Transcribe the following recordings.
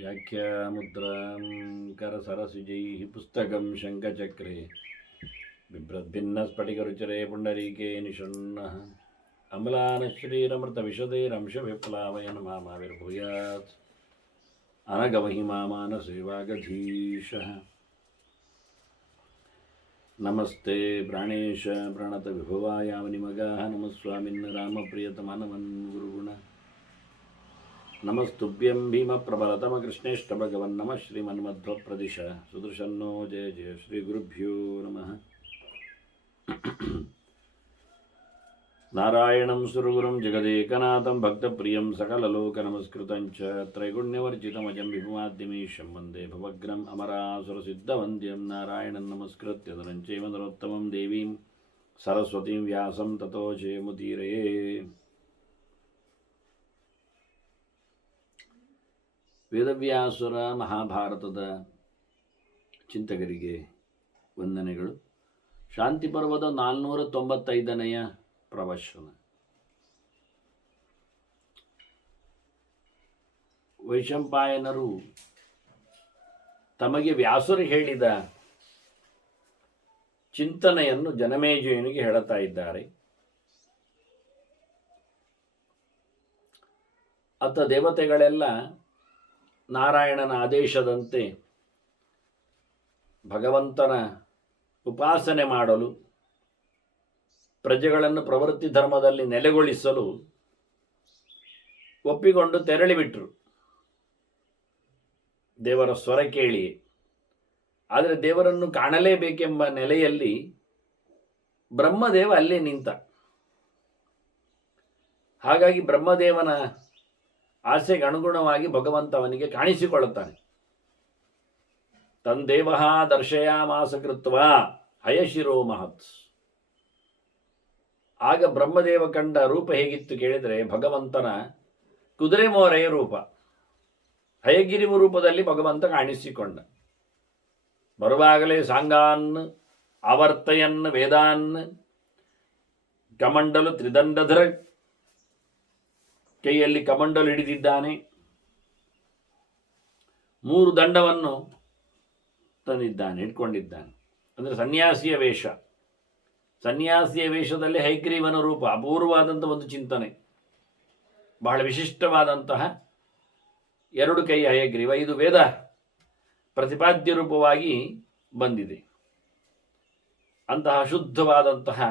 व्याख्यामुद्रां करसरसिजैः पुस्तकं शङ्खचक्रे बिभ्रद्भिन्नस्फटिकरुचिरे पुण्डरीके निषण्णः अम्लानश्रीरमृतविशदैरंशविप्लावयन् मामाविर्भूयात् अनगमहिमा मानसेवागधीशः। नमस्ते प्राणेश प्रणतविभवायावनिमगाः नमस्वामिन् रामप्रियतमानवन् गुरुगुण नमस्तुभ्यं भीमप्रबलतमकृष्णेष्टभगवन् नमः श्रीमन्मध्वप्रदिश सुदर्शन्नो जय जय श्रीगुरुभ्यो नमः। नारायणं सुरगुरुं जगदेकनाथं भक्तप्रियं सकललोकनमस्कृतं च त्रैगुण्यवर्जितमजं विभुमाद्यमीशं वन्दे भवग्रम् अमरासुरसिद्धवन्द्यं नारायणं नमस्कृत्य नरं चैव नरोत्तमं देवीं सरस्वतीं व्यासं ततो जयमुदीरये। ವೇದವ್ಯಾಸುರ ಮಹಾಭಾರತದ ಚಿಂತಕರಿಗೆ ವಂದನೆಗಳು. ಶಾಂತಿ ಪರ್ವದ 495ನೆಯ ಪ್ರವಚನ. ವೈಶಂಪಾಯನರು ತಮಗೆ ವ್ಯಾಸರು ಹೇಳಿದ ಚಿಂತನೆಯನ್ನು ಜನಮೇಜಯನಿಗೆ ಹೇಳುತ್ತಾ ಇದ್ದಾರೆ. ಅತ್ತ ದೇವತೆಗಳೆಲ್ಲ ನಾರಾಯಣನ ಆದೇಶದಂತೆ ಭಗವಂತನ ಉಪಾಸನೆ ಮಾಡಲು, ಪ್ರಜೆಗಳನ್ನು ಪ್ರವೃತ್ತಿ ಧರ್ಮದಲ್ಲಿ ನೆಲೆಗೊಳಿಸಲು ಒಪ್ಪಿಕೊಂಡು ತೆರಳಿಬಿಟ್ರು ದೇವರ ಸ್ವರ ಕೇಳಿ. ಆದರೆ ದೇವರನ್ನು ಕಾಣಲೇಬೇಕೆಂಬ ನೆಲೆಯಲ್ಲಿ ಬ್ರಹ್ಮದೇವ ಅಲ್ಲೇ ನಿಂತ. ಹಾಗಾಗಿ ಬ್ರಹ್ಮದೇವನ ಆಸೆಗೆ ಅನುಗುಣವಾಗಿ ಭಗವಂತ ಅವನಿಗೆ ಕಾಣಿಸಿಕೊಳ್ಳುತ್ತಾನೆ. ತಂದೇವ ದರ್ಶಯಾಮಾಸ ಕೃತ್ವ ಹಯಶಿರೋ ಮಹತ್. ಆಗ ಬ್ರಹ್ಮದೇವ ಕಂಡ ರೂಪ ಹೇಗಿತ್ತು ಕೇಳಿದರೆ ಭಗವಂತನ ಕುದುರೆ ಮೋರೆಯ ರೂಪ, ಹಯಗಿರಿವ ರೂಪದಲ್ಲಿ ಭಗವಂತ ಕಾಣಿಸಿಕೊಂಡ. ಬರುವಾಗಲೇ ಸಾಂಗಾನ್ ಆವರ್ತಯನ್ ವೇದಾನ್ ಕಮಂಡಲು ತ್ರಿದಂಡಧರ, ಕೈಯಲ್ಲಿ ಕಮಂಡಲು ಹಿಡಿದಿದ್ದಾನೆ, 3 ದಂಡವನ್ನು ತಂದಿದ್ದಾನೆ, ಇಟ್ಕೊಂಡಿದ್ದಾನೆ. ಅಂದರೆ ಸನ್ಯಾಸಿಯ ವೇಷ. ಸನ್ಯಾಸಿಯ ವೇಷದಲ್ಲಿ ಹೈಗ್ರೀವನ ರೂಪ, ಅಪೂರ್ವವಾದಂಥ ಒಂದು ಚಿಂತನೆ, ಬಹಳ ವಿಶಿಷ್ಟವಾದಂತಹ 2 ಕೈ ಹಯಗ್ರೀವ. ಇದು ವೇದ ಪ್ರತಿಪಾದ್ಯ ರೂಪವಾಗಿ ಬಂದಿದೆ. ಅಂತಹ ಶುದ್ಧವಾದಂತಹ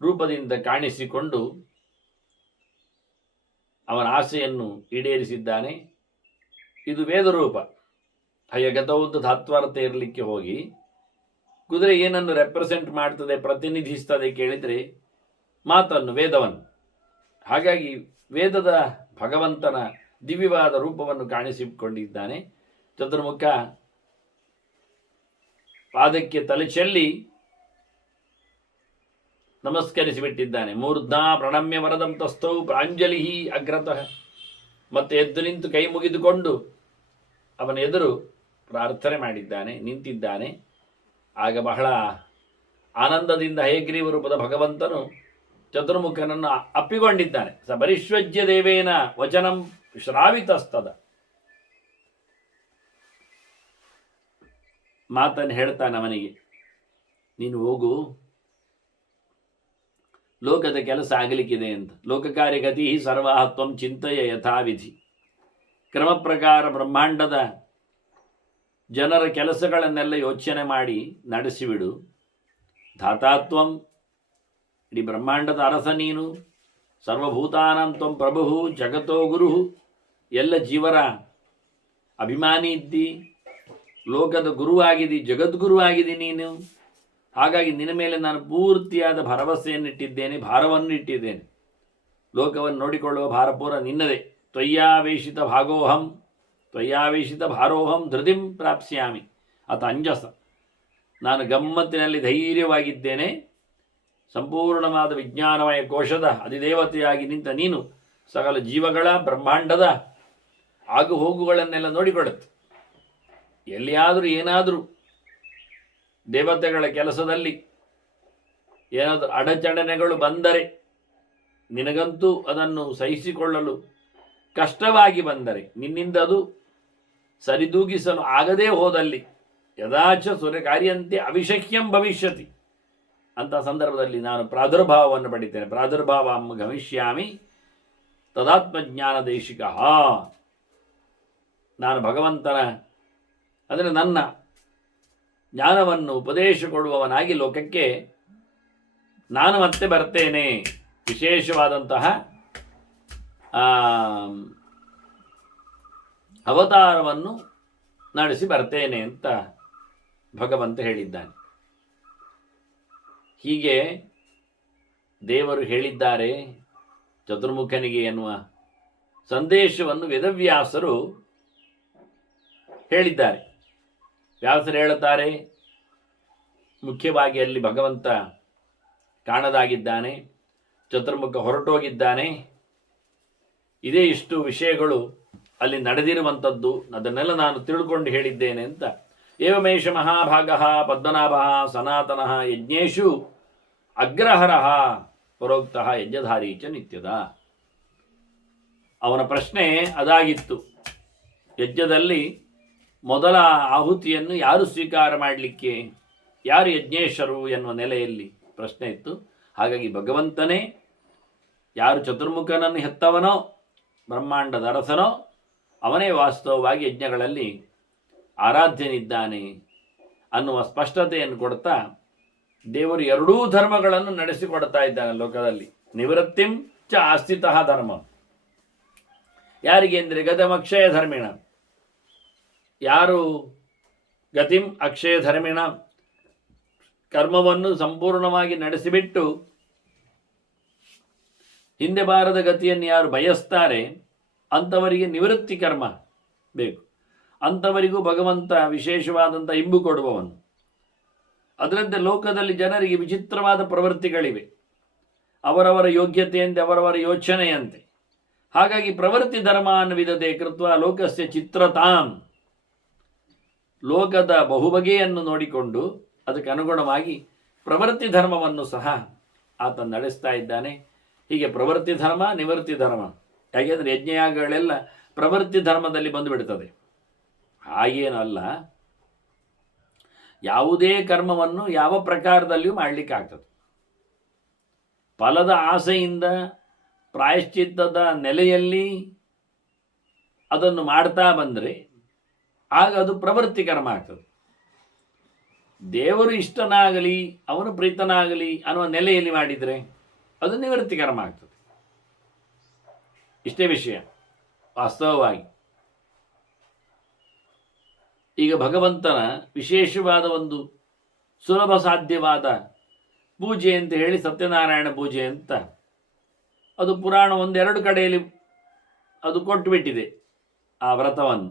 ರೂಪದಿಂದ ಕಾಣಿಸಿಕೊಂಡು ಅವನ ಆಸೆಯನ್ನು ಈಡೇರಿಸಿದ್ದಾನೆ. ಇದು ವೇದರೂಪ. ಹಯಗತೌದ್ದ ಧಾತ್ವಾರ್ಥ ಇರಲಿಕ್ಕೆ ಹೋಗಿ ಕುದುರೆ ಏನನ್ನು ರೆಪ್ರೆಸೆಂಟ್ ಮಾಡ್ತದೆ, ಪ್ರತಿನಿಧಿಸ್ತದೆ ಕೇಳಿದರೆ ಮಾತನ್ನು, ವೇದವನ್ನು. ಹಾಗಾಗಿ ವೇದದ ಭಗವಂತನ ದಿವ್ಯವಾದ ರೂಪವನ್ನು ಕಾಣಿಸಿಕೊಂಡಿದ್ದಾನೆ. ಚತುರ್ಮುಖ ಪಾದಕ್ಕೆ ತಲೆ ಚೆಲ್ಲಿ ನಮಸ್ಕರಿಸಿಬಿಟ್ಟಿದ್ದಾನೆ. ಮೂರ್ಧಾ ಪ್ರಣಮ್ಯ ವರದಂತಸ್ಥೌ ಪ್ರಾಂಜಲಿ ಅಗ್ರತಃ. ಮತ್ತೆ ಎದ್ದು ನಿಂತು ಕೈ ಮುಗಿದುಕೊಂಡು ಅವನ ಎದುರು ಪ್ರಾರ್ಥನೆ ಮಾಡಿದ್ದಾನೆ, ನಿಂತಿದ್ದಾನೆ. ಆಗ ಬಹಳ ಆನಂದದಿಂದ ಹಯಗ್ರೀವ ರೂಪದ ಭಗವಂತನು ಚತುರ್ಮುಖನನ್ನು ಅಪ್ಪಿಕೊಂಡಿದ್ದಾನೆ. ಸ ಪರಿಶ್ವಜ್ಯ ದೇವೇನ ವಚನಂ ಶ್ರಾವಿತಸ್ತದ. ಮಾತನ್ನು ಹೇಳ್ತಾನೆ ಅವನಿಗೆ, ನೀನು ಹೋಗು, ಲೋಕದ ಕೆಲಸ ಆಗಲಿಕ್ಕಿದೆ ಅಂತ. ಲೋಕಕಾರ್ಯಗತಿ ಸರ್ವಾಹತ್ವಂ ಚಿಂತೆಯ ಯಥಾವಿಧಿ. ಕ್ರಮ ಪ್ರಕಾರ ಬ್ರಹ್ಮಾಂಡದ ಜನರ ಕೆಲಸಗಳನ್ನೆಲ್ಲ ಯೋಚನೆ ಮಾಡಿ ನಡೆಸಿಬಿಡು. ಧಾತಾತ್ವಂ, ಇಡೀ ಬ್ರಹ್ಮಾಂಡದ ಅರಸ ನೀನು. ಸರ್ವಭೂತಾನಾಂ ತ್ವಂ ಪ್ರಭು ಜಗತೋ ಗುರು. ಎಲ್ಲ ಜೀವರ ಅಭಿಮಾನಿ ಇದ್ದಿ, ಲೋಕದ ಗುರುವಾಗಿದ್ದಿ, ಜಗದ್ಗುರುವಾಗಿದ್ದಿ ನೀನು. ಹಾಗಾಗಿ ನಿನ್ನ ಮೇಲೆ ನಾನು ಪೂರ್ತಿಯಾದ ಭರವಸೆಯನ್ನಿಟ್ಟಿದ್ದೇನೆ, ಭಾರವನ್ನು ಇಟ್ಟಿದ್ದೇನೆ. ಲೋಕವನ್ನು ನೋಡಿಕೊಳ್ಳುವ ಭಾರಪೂರ ನಿನ್ನದೇ. ತ್ವಯ್ಯಾವೇಶಿತ ಭಾಗೋಹಂ ತ್ವಯ್ಯಾವೇಶಿತ ಭಾರೋಹಂ ಧೃತಿಂ ಪ್ರಾಪ್ಸ್ಯಾಮಿ ಅತ ಅಂಜಸ. ನಾನು ಗಮ್ಮತ್ತಿನಲ್ಲಿ ಧೈರ್ಯವಾಗಿದ್ದೇನೆ. ಸಂಪೂರ್ಣವಾದ ವಿಜ್ಞಾನಮಯ ಕೋಶದ ಅಧಿದೇವತೆಯಾಗಿ ನಿಂತ ನೀನು ಸಕಲ ಜೀವಗಳ ಬ್ರಹ್ಮಾಂಡದ ಆಗು ಹೋಗುಗಳನ್ನೆಲ್ಲ ನೋಡಿಕೊಳ್ಳುತ್ತೆ. ಎಲ್ಲಿಯಾದರೂ ಏನಾದರೂ ದೇವತೆಗಳ ಕೆಲಸದಲ್ಲಿ ಏನಾದರೂ ಅಡಚಣೆಗಳು ಬಂದರೆ, ನಿನಗಂತೂ ಅದನ್ನು ಸಹಿಸಿಕೊಳ್ಳಲು ಕಷ್ಟವಾಗಿ ಬಂದರೆ, ನಿನ್ನಿಂದ ಅದು ಸರಿದೂಗಿಸಲು ಆಗದೇ ಹೋದಲ್ಲಿ ಯದಾಚ ಸುರಕಾರ್ಯಂತೆ ಅವಿಷಹ್ಯಂ ಭವಿಷ್ಯತಿ ಅಂಥ ಸಂದರ್ಭದಲ್ಲಿ ನಾನು ಪ್ರಾದುರ್ಭಾವವನ್ನು ಪಡಿತೇನೆ. ಪ್ರಾದುರ್ಭಾವಂ ಗಮಿಷ್ಯಾಮಿ ತದಾತ್ಮಜ್ಞಾನ ದೇಶಿಕ. ನಾನು ಭಗವಂತನ ಅಂದರೆ ನನ್ನ ಜ್ಞಾನವನ್ನು ಉಪದೇಶ ಕೊಡುವವನಾಗಿ ಲೋಕಕ್ಕೆ ನಾನು ಮತ್ತೆ ಬರ್ತೇನೆ, ವಿಶೇಷವಾದಂತಹ ಅವತಾರವನ್ನು ನಡೆಸಿ ಬರ್ತೇನೆ ಅಂತ ಭಗವಂತ ಹೇಳಿದ್ದಾನೆ. ಹೀಗೆ ದೇವರು ಹೇಳಿದ್ದಾರೆ ಚತುರ್ಮುಖನಿಗೆ ಎನ್ನುವ ಸಂದೇಶವನ್ನು ವೇದವ್ಯಾಸರು ಹೇಳಿದ್ದಾರೆ. ವ್ಯಾಸರು ಹೇಳುತ್ತಾರೆ, ಮುಖ್ಯವಾಗಿ ಅಲ್ಲಿ ಭಗವಂತ ಕಾಣದಾಗಿದ್ದಾನೆ, ಚತುರ್ಮುಖ ಹೊರಟೋಗಿದ್ದಾನೆ, ಇದೇ ಇಷ್ಟು ವಿಷಯಗಳು ಅಲ್ಲಿ ನಡೆದಿರುವಂಥದ್ದು, ಅದನ್ನೆಲ್ಲ ನಾನು ತಿಳ್ಕೊಂಡು ಹೇಳಿದ್ದೇನೆ ಅಂತ. ಏವಮೇಷ ಮಹಾಭಾಗ ಪದ್ಮನಾಭ ಸನಾತನ ಯಜ್ಞೇಶು ಅಗ್ರಹರ ಪರೋಕ್ತ ಯಜ್ಞಧಾರಿ ಚ ನಿತ್ಯದ. ಅವನ ಪ್ರಶ್ನೆ ಅದಾಗಿತ್ತು. ಯಜ್ಞದಲ್ಲಿ ಮೊದಲ ಆಹುತಿಯನ್ನು ಯಾರು ಸ್ವೀಕಾರ ಮಾಡಲಿಕ್ಕೆ, ಯಾರು ಯಜ್ಞೇಶ್ವರು ಎನ್ನುವ ನೆಲೆಯಲ್ಲಿ ಪ್ರಶ್ನೆ ಇತ್ತು. ಹಾಗಾಗಿ ಭಗವಂತನೇ ಯಾರು ಚತುರ್ಮುಖನನ್ನು ಹೆತ್ತವನೋ, ಬ್ರಹ್ಮಾಂಡದ ಅರಸನೋ, ಅವನೇ ವಾಸ್ತವವಾಗಿ ಯಜ್ಞಗಳಲ್ಲಿ ಆರಾಧ್ಯನಿದ್ದಾನೆ ಅನ್ನುವ ಸ್ಪಷ್ಟತೆಯನ್ನು ಕೊಡ್ತಾ ದೇವರು ಎರಡೂ ಧರ್ಮಗಳನ್ನು ನಡೆಸಿಕೊಡ್ತಾ ಇದ್ದಾನೆ ಲೋಕದಲ್ಲಿ. ನಿವೃತ್ತಿಂ ಚ ಆಸ್ಥಿತಃ ಧರ್ಮ. ಯಾರಿಗೆ ಅಂದರೆ ಗತಂ ಅಕ್ಷಯ ಧರ್ಮಿಣ, ಯಾರು ಗತಿಂ ಅಕ್ಷಯ ಧರ್ಮಿಣ ಕರ್ಮವನ್ನು ಸಂಪೂರ್ಣವಾಗಿ ನಡೆಸಿಬಿಟ್ಟು ಹಿಂದೆ ಬಾರದ ಗತಿಯನ್ನು ಯಾರು ಬಯಸ್ತಾರೆ ಅಂಥವರಿಗೆ ನಿವೃತ್ತಿ ಕರ್ಮ ಬೇಕು. ಅಂಥವರಿಗೂ ಭಗವಂತ ವಿಶೇಷವಾದಂಥ ಇಂಬು ಕೊಡುವವನು. ಅದರಂತೆ ಲೋಕದಲ್ಲಿ ಜನರಿಗೆ ವಿಚಿತ್ರವಾದ ಪ್ರವೃತ್ತಿಗಳಿವೆ, ಅವರವರ ಯೋಗ್ಯತೆಯಂತೆ, ಅವರವರ ಯೋಚನೆಯಂತೆ. ಹಾಗಾಗಿ ಪ್ರವೃತ್ತಿ ಧರ್ಮ ವಿಧತೆ ಕೃತ್ವ ಲೋಕಸ್ಯ ಚಿತ್ರತಾಂ, ಲೋಕದ ಬಹುಬಗೆಯನ್ನು ನೋಡಿಕೊಂಡು ಅದಕ್ಕೆ ಅನುಗುಣವಾಗಿ ಪ್ರವೃತ್ತಿ ಧರ್ಮವನ್ನು ಸಹ ಆತ ನಡೆಸ್ತಾ ಇದ್ದಾನೆ. ಹೀಗೆ ಪ್ರವೃತ್ತಿ ಧರ್ಮ, ನಿವೃತ್ತಿ ಧರ್ಮ. ಯಾಕೆಂದರೆ ಯಜ್ಞಯಾಗಗಳೆಲ್ಲ ಪ್ರವೃತ್ತಿ ಧರ್ಮದಲ್ಲಿ ಬಂದುಬಿಡ್ತದೆ. ಹಾಗೇನಲ್ಲ, ಯಾವುದೇ ಕರ್ಮವನ್ನು ಯಾವ ಪ್ರಕಾರದಲ್ಲಿಯೂ ಮಾಡಲಿಕ್ಕಾಗ್ತದೆ. ಫಲದ ಆಸೆಯಿಂದ ಪ್ರಾಯಶ್ಚಿತ್ತದ ನೆಲೆಯಲ್ಲಿ ಅದನ್ನು ಮಾಡ್ತಾ ಬಂದರೆ ಆಗ ಅದು ಪ್ರವೃತ್ತಿ ಕರ್ಮ ಆಗ್ತದೆ. ದೇವರು ಇಷ್ಟನಾಗಲಿ, ಅವನು ಪ್ರೀತನಾಗಲಿ ಅನ್ನುವ ನೆಲೆಯಲ್ಲಿ ಮಾಡಿದರೆ ಅದು ನಿವೃತ್ತಿ ಕರ್ಮ ಆಗ್ತದೆ. ಇಷ್ಟೇ ವಿಷಯ ವಾಸ್ತವವಾಗಿ. ಈಗ ಭಗವಂತನ ವಿಶೇಷವಾದ ಒಂದು ಸುಲಭ ಸಾಧ್ಯವಾದ ಪೂಜೆ ಅಂತ ಹೇಳಿ ಸತ್ಯನಾರಾಯಣ ಪೂಜೆ ಅಂತ ಅದು ಪುರಾಣ ಒಂದೆರಡು ಕಡೆಯಲ್ಲಿ ಅದು ಕೊಟ್ಟುಬಿಟ್ಟಿದೆ ಆ ವ್ರತವನ್ನು.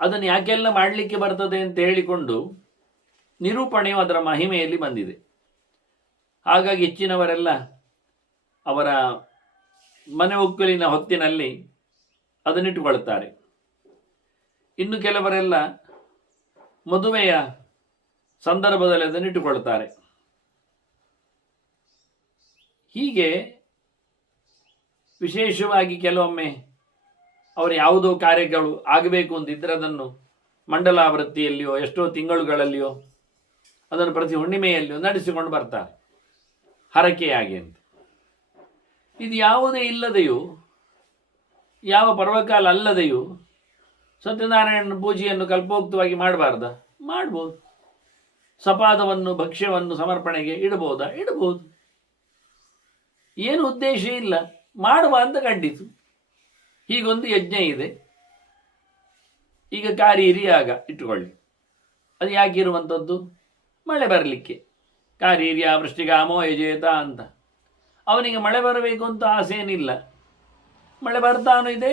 ಅದನ್ನು ಯಾಕೆಲ್ಲ ಮಾಡಲಿಕ್ಕೆ ಬರ್ತದೆ ಅಂತ ಹೇಳಿಕೊಂಡು ನಿರೂಪಣೆಯು ಅದರ ಮಹಿಮೆಯಲ್ಲಿ ಬಂದಿದೆ. ಹಾಗಾಗಿ ಹೆಚ್ಚಿನವರೆಲ್ಲ ಅವರ ಮನೆ ಒಕ್ಕಲಿನ ಹೊತ್ತಿನಲ್ಲಿ ಅದನ್ನಿಟ್ಟುಕೊಳ್ತಾರೆ. ಇನ್ನು ಕೆಲವರೆಲ್ಲ ಮದುವೆಯ ಸಂದರ್ಭದಲ್ಲಿ ಅದನ್ನಿಟ್ಟುಕೊಳ್ತಾರೆ. ಹೀಗೆ ವಿಶೇಷವಾಗಿ ಕೆಲವೊಮ್ಮೆ ಅವರು ಯಾವುದೋ ಕಾರ್ಯಗಳು ಆಗಬೇಕು ಅಂತಿದ್ದರೆ ಅದನ್ನು ಮಂಡಲಾವೃತ್ತಿಯಲ್ಲಿಯೋ ಎಷ್ಟೋ ತಿಂಗಳುಗಳಲ್ಲಿಯೋ ಅದನ್ನು ಪ್ರತಿ ಹುಣ್ಣಿಮೆಯಲ್ಲಿಯೋ ನಡೆಸಿಕೊಂಡು ಬರ್ತಾರೆ ಹರಕೆಯಾಗಿ ಅಂತ. ಇದು ಯಾವುದೇ ಇಲ್ಲದೆಯೂ, ಯಾವ ಪರ್ವಕಾಲ ಅಲ್ಲದೆಯೂ ಸತ್ಯನಾರಾಯಣನ ಪೂಜೆಯನ್ನು ಕಲ್ಪೋಕ್ತವಾಗಿ ಮಾಡಬಾರ್ದ? ಮಾಡ್ಬೋದು. ಸಪಾದವನ್ನು ಭಕ್ಷ್ಯವನ್ನು ಸಮರ್ಪಣೆಗೆ ಇಡಬಹುದಾ? ಇಡಬಹುದು. ಏನು ಉದ್ದೇಶ ಇಲ್ಲ, ಮಾಡುವ ಅಂತ ಕಂಡಿತು. ಹೀಗೊಂದು ಯಜ್ಞ ಇದೆ, ಈಗ ಕಾರೀರಿ ಆಗ ಇಟ್ಟುಕೊಳ್ಳಿ. ಅದು ಯಾಕಿರುವಂಥದ್ದು? ಮಳೆ ಬರಲಿಕ್ಕೆ. ಕಾರೀರ್ಯ ವೃಷ್ಟಿಗಾಮೋ ಯಜೇತ ಅಂತ. ಅವನಿಗೆ ಮಳೆ ಬರಬೇಕು ಅಂತ ಆಸೆ ಏನಿಲ್ಲ. ಮಳೆ ಬರ್ತಾನೂ ಇದೆ,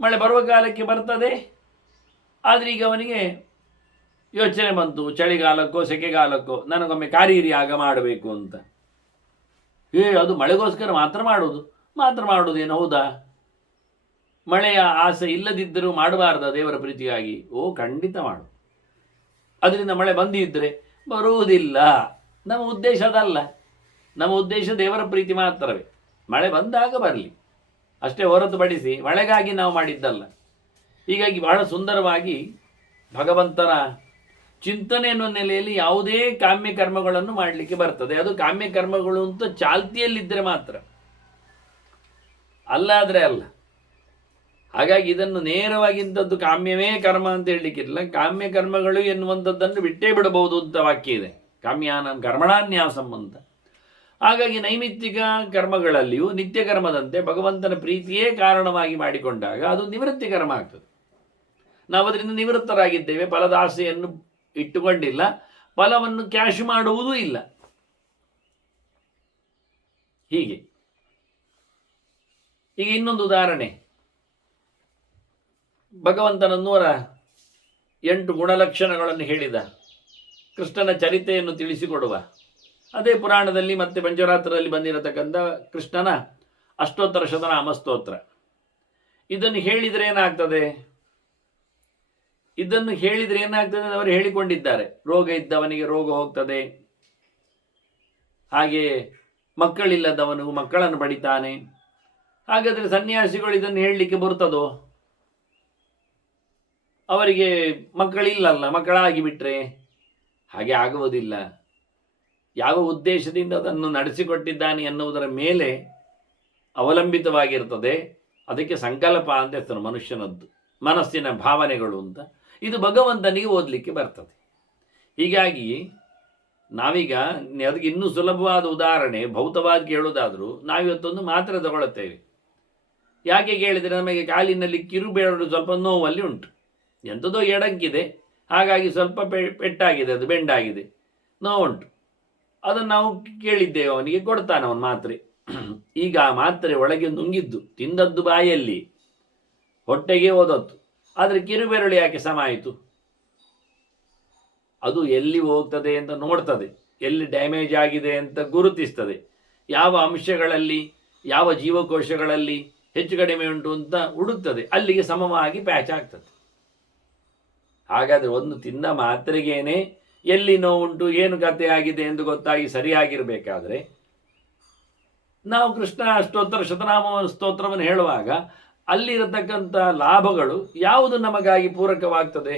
ಮಳೆ ಬರುವ ಕಾಲಕ್ಕೆ ಬರ್ತದೆ. ಆದರೆ ಈಗ ಅವನಿಗೆ ಯೋಚನೆ ಬಂತು, ಚಳಿಗಾಲಕ್ಕೋ ಸೆಕೆಗಾಲಕ್ಕೋ ನನಗೊಮ್ಮೆ ಕಾರೀರಿ ಆಗ ಮಾಡಬೇಕು ಅಂತ. ಅದು ಮಳೆಗೋಸ್ಕರ ಮಾತ್ರ ಮಾಡೋದೇನು? ಹೌದಾ? ಮಳೆಯ ಆಸೆ ಇಲ್ಲದಿದ್ದರೂ ಮಾಡಬಾರ್ದ ದೇವರ ಪ್ರೀತಿಯಾಗಿ? ಖಂಡಿತ ಮಾಡು. ಅದರಿಂದ ಮಳೆ ಬಂದಿದ್ದರೆ ಬರುವುದಿಲ್ಲ. ನಮ್ಮ ಉದ್ದೇಶ ಅದಲ್ಲ. ನಮ್ಮ ಉದ್ದೇಶ ದೇವರ ಪ್ರೀತಿ ಮಾತ್ರವೇ. ಮಳೆ ಬಂದಾಗ ಬರಲಿ, ಅಷ್ಟೇ ಹೊರತುಪಡಿಸಿ ಒಳಗಾಗಿ ನಾವು ಮಾಡಿದ್ದಲ್ಲ. ಹೀಗಾಗಿ ಬಹಳ ಸುಂದರವಾಗಿ ಭಗವಂತನ ಚಿಂತನೆಯನ್ನು ನೆಲೆಯಲ್ಲಿ ಯಾವುದೇ ಕಾಮ್ಯ ಕರ್ಮಗಳನ್ನು ಮಾಡಲಿಕ್ಕೆ ಬರ್ತದೆ. ಅದು ಕಾಮ್ಯ ಕರ್ಮಗಳು ಅಂತ ಚಾಲ್ತಿಯಲ್ಲಿದ್ದರೆ ಮಾತ್ರ, ಅಲ್ಲಾದರೆ ಅಲ್ಲ. ಹಾಗಾಗಿ ಇದನ್ನು ನೇರವಾಗಿಂಥದ್ದು ಕಾಮ್ಯವೇ ಕರ್ಮ ಅಂತ ಹೇಳಲಿಕ್ಕಿಲ್ಲ. ಕಾಮ್ಯ ಕರ್ಮಗಳು ಎನ್ನುವಂಥದ್ದನ್ನು ಬಿಟ್ಟೇ ಬಿಡಬಹುದು ಅಂತ ವಾಕ್ಯ ಇದೆ, ಕಾಮ್ಯಾನ ಕರ್ಮಣಾನ್ಯಾಸಂ ಅಂತ. ಹಾಗಾಗಿ ನೈಮಿತ್ತಿಕ ಕರ್ಮಗಳಲ್ಲಿಯೂ ನಿತ್ಯ ಕರ್ಮದಂತೆ ಭಗವಂತನ ಪ್ರೀತಿಯೇ ಕಾರಣವಾಗಿ ಮಾಡಿಕೊಂಡಾಗ ಅದು ನಿವೃತ್ತಿ ಕರ್ಮ ಆಗ್ತದೆ. ನಾವು ಅದರಿಂದ ನಿವೃತ್ತರಾಗಿದ್ದೇವೆ, ಫಲದ ಆಸೆಯನ್ನು ಇಟ್ಟುಕೊಂಡಿಲ್ಲ, ಫಲವನ್ನು ಕ್ಯಾಶ್ ಮಾಡುವುದೂ ಇಲ್ಲ. ಹೀಗೆ ಈಗ ಇನ್ನೊಂದು ಉದಾಹರಣೆ, ಭಗವಂತನ 108 ಗುಣಲಕ್ಷಣಗಳನ್ನು ಹೇಳಿದ ಕೃಷ್ಣನ ಚರಿತೆಯನ್ನು ತಿಳಿಸಿಕೊಡುವ ಅದೇ ಪುರಾಣದಲ್ಲಿ ಮತ್ತೆ ಪಂಚರಾತ್ರದಲ್ಲಿ ಬಂದಿರತಕ್ಕಂಥ ಕೃಷ್ಣನ ಅಷ್ಟೋತ್ತರ ಶತನಾಮ ಸ್ತೋತ್ರ. ಇದನ್ನು ಹೇಳಿದರೆ ಏನಾಗ್ತದೆ, ಇದನ್ನು ಹೇಳಿದರೆ ಏನಾಗ್ತದೆ ಅವರು ಹೇಳಿಕೊಂಡಿದ್ದಾರೆ. ರೋಗ ಇದ್ದವನಿಗೆ ರೋಗ ಹೋಗ್ತದೆ, ಹಾಗೆ ಮಕ್ಕಳಿಲ್ಲದವನು ಮಕ್ಕಳನ್ನು ಪಡಿತಾನೆ. ಹಾಗಾದರೆ ಸನ್ಯಾಸಿಗಳು ಇದನ್ನು ಹೇಳಲಿಕ್ಕೆ ಬರ್ತದೋ? ಅವರಿಗೆ ಮಕ್ಕಳಿಲ್ಲಲ್ಲ, ಮಕ್ಕಳಾಗಿ ಬಿಟ್ರೆ ಹಾಗೆ ಆಗುವುದಿಲ್ಲ. ಯಾವ ಉದ್ದೇಶದಿಂದ ಅದನ್ನು ನಡೆಸಿಕೊಟ್ಟಿದ್ದಾನೆ ಎನ್ನುವುದರ ಮೇಲೆ ಅವಲಂಬಿತವಾಗಿರ್ತದೆ. ಅದಕ್ಕೆ ಸಂಕಲ್ಪ ಅಂತ ಹೆಸರು, ಮನುಷ್ಯನದ್ದು ಮನಸ್ಸಿನ ಭಾವನೆಗಳು ಅಂತ. ಇದು ಭಗವಂತನಿಗೆ ಓದಲಿಕ್ಕೆ ಬರ್ತದೆ. ಹೀಗಾಗಿ ನಾವೀಗ ಅದಕ್ಕೆ ಇನ್ನೂ ಸುಲಭವಾದ ಉದಾಹರಣೆ ಭೌತವಾಗಿ ಕೇಳೋದಾದರೂ ನಾವಿವತ್ತೊಂದು ಮಾತ್ರೆ ತಗೊಳ್ಳುತ್ತೇವೆ. ಯಾಕೆ ಕೇಳಿದರೆ ನಮಗೆ ಕಾಲಿನಲ್ಲಿ ಕಿರುಬೆರಳು ಸ್ವಲ್ಪ ನೋವಲ್ಲಿ ಉಂಟು, ಎಂಥದೋ ಎಡಂಕಿದೆ, ಹಾಗಾಗಿ ಸ್ವಲ್ಪ ಪೆಟ್ಟಾಗಿದೆ, ಅದು ಬೆಂಡಾಗಿದೆ, ನೋವುಂಟು. ಅದನ್ನು ನಾವು ಕೇಳಿದ್ದೇವೆ, ಅವನಿಗೆ ಕೊಡ್ತಾನೆ ಅವನು ಮಾತ್ರೆ. ಈಗ ಆ ಮಾತ್ರೆ ಒಳಗೆ ನುಂಗಿದ್ದು, ತಿಂದದ್ದು ಬಾಯಲ್ಲಿ, ಹೊಟ್ಟೆಗೆ ಓದತ್ತು, ಆದರೆ ಕಿರುಬೆರಳು ಯಾಕೆ ಸಮ ಆಯಿತು? ಅದು ಎಲ್ಲಿ ಹೋಗ್ತದೆ ಅಂತ ನೋಡ್ತದೆ, ಎಲ್ಲಿ ಡ್ಯಾಮೇಜ್ ಆಗಿದೆ ಅಂತ ಗುರುತಿಸ್ತದೆ, ಯಾವ ಅಂಶಗಳಲ್ಲಿ ಯಾವ ಜೀವಕೋಶಗಳಲ್ಲಿ ಹೆಚ್ಚು ಕಡಿಮೆ ಉಂಟು ಅಂತ ಹುಡುಕ್ತದೆ, ಅಲ್ಲಿಗೆ ಸಮವಾಗಿ ಪ್ಯಾಚ್ ಆಗ್ತದೆ. ಹಾಗಾದರೆ ಒಂದು ತಿಂದ ಮಾತ್ರೆಗೇನೆ ಎಲ್ಲಿ ನೋವುಂಟು ಏನು ಕಥೆ ಆಗಿದೆ ಎಂದು ಗೊತ್ತಾಗಿ ಸರಿಯಾಗಿರಬೇಕಾದ್ರೆ ನಾವು ಕೃಷ್ಣ ಅಷ್ಟೋತ್ತರ ಶತನಾಮ ಸ್ತೋತ್ರವನ್ನು ಹೇಳುವಾಗ ಅಲ್ಲಿರತಕ್ಕಂಥ ಲಾಭಗಳು ಯಾವುದು ನಮಗಾಗಿ ಪೂರಕವಾಗ್ತದೆ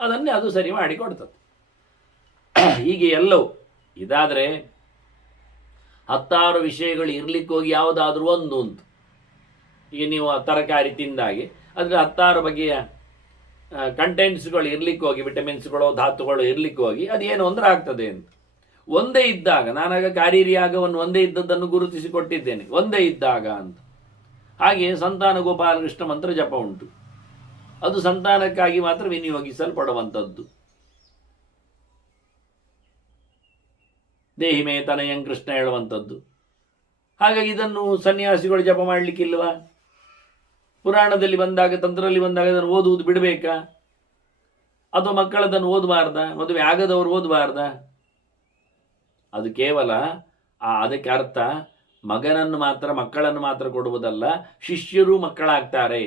ಅದನ್ನೇ ಅದು ಸರಿ ಮಾಡಿಕೊಡ್ತದೆ. ಹೀಗೆ ಎಲ್ಲವೂ ಇದಾದರೆ 10 ವಿಷಯಗಳು ಇರ್ಲಿಕ್ಕೆ ಹೋಗಿ ಯಾವುದಾದ್ರೂ ಒಂದು ಉಂಟು. ಈಗ ನೀವು ತರಕಾರಿ ತಿಂದಾಗೆ ಅದರ 10 ಬಗೆಯ ಕಂಟೆಂಟ್ಸ್ಗಳು ಇರ್ಲಿಕ್ಕೆ ಹೋಗಿ, ವಿಟಮಿನ್ಸ್ಗಳು ಧಾತುಗಳು ಇರ್ಲಿಕ್ಕೆ ಹೋಗಿ ಅದೇನು ಅಂದ್ರೆ ಆಗ್ತದೆ ಅಂತ. ಒಂದೇ ಇದ್ದಾಗ, ನಾನಾಗ ಕಾರೀರಿಯಾಗವನ್ನು ಒಂದೇ ಇದ್ದದ್ದನ್ನು ಗುರುತಿಸಿಕೊಟ್ಟಿದ್ದೇನೆ, ಒಂದೇ ಇದ್ದಾಗ ಅಂತ. ಹಾಗೆ ಸಂತಾನ ಗೋಪಾಲಕೃಷ್ಣ ಮಂತ್ರ ಜಪ ಉಂಟು, ಅದು ಸಂತಾನಕ್ಕಾಗಿ ಮಾತ್ರ ವಿನಿಯೋಗಿಸಲ್ಪಡುವಂಥದ್ದು. ದೇಹಿಮೇ ತನಯಂ ಕೃಷ್ಣ ಹೇಳುವಂಥದ್ದು. ಹಾಗಾಗಿ ಇದನ್ನು ಸನ್ಯಾಸಿಗಳು ಜಪ ಮಾಡಲಿಕ್ಕಿಲ್ವಾ? ಪುರಾಣದಲ್ಲಿ ಬಂದಾಗ, ತಂತ್ರದಲ್ಲಿ ಬಂದಾಗ ಅದನ್ನು ಓದುವುದು ಬಿಡಬೇಕಾ? ಅಥವಾ ಮಕ್ಕಳದನ್ನು ಓದಬಾರ್ದ? ಮದುವೆ ಆಗದವರು ಓದಬಾರ್ದ? ಅದು ಕೇವಲ ಅದಕ್ಕೆ ಅರ್ಥ ಮಗನನ್ನು ಮಾತ್ರ, ಮಕ್ಕಳನ್ನು ಮಾತ್ರ ಕೊಡುವುದಲ್ಲ, ಶಿಷ್ಯರು ಮಕ್ಕಳಾಗ್ತಾರೆ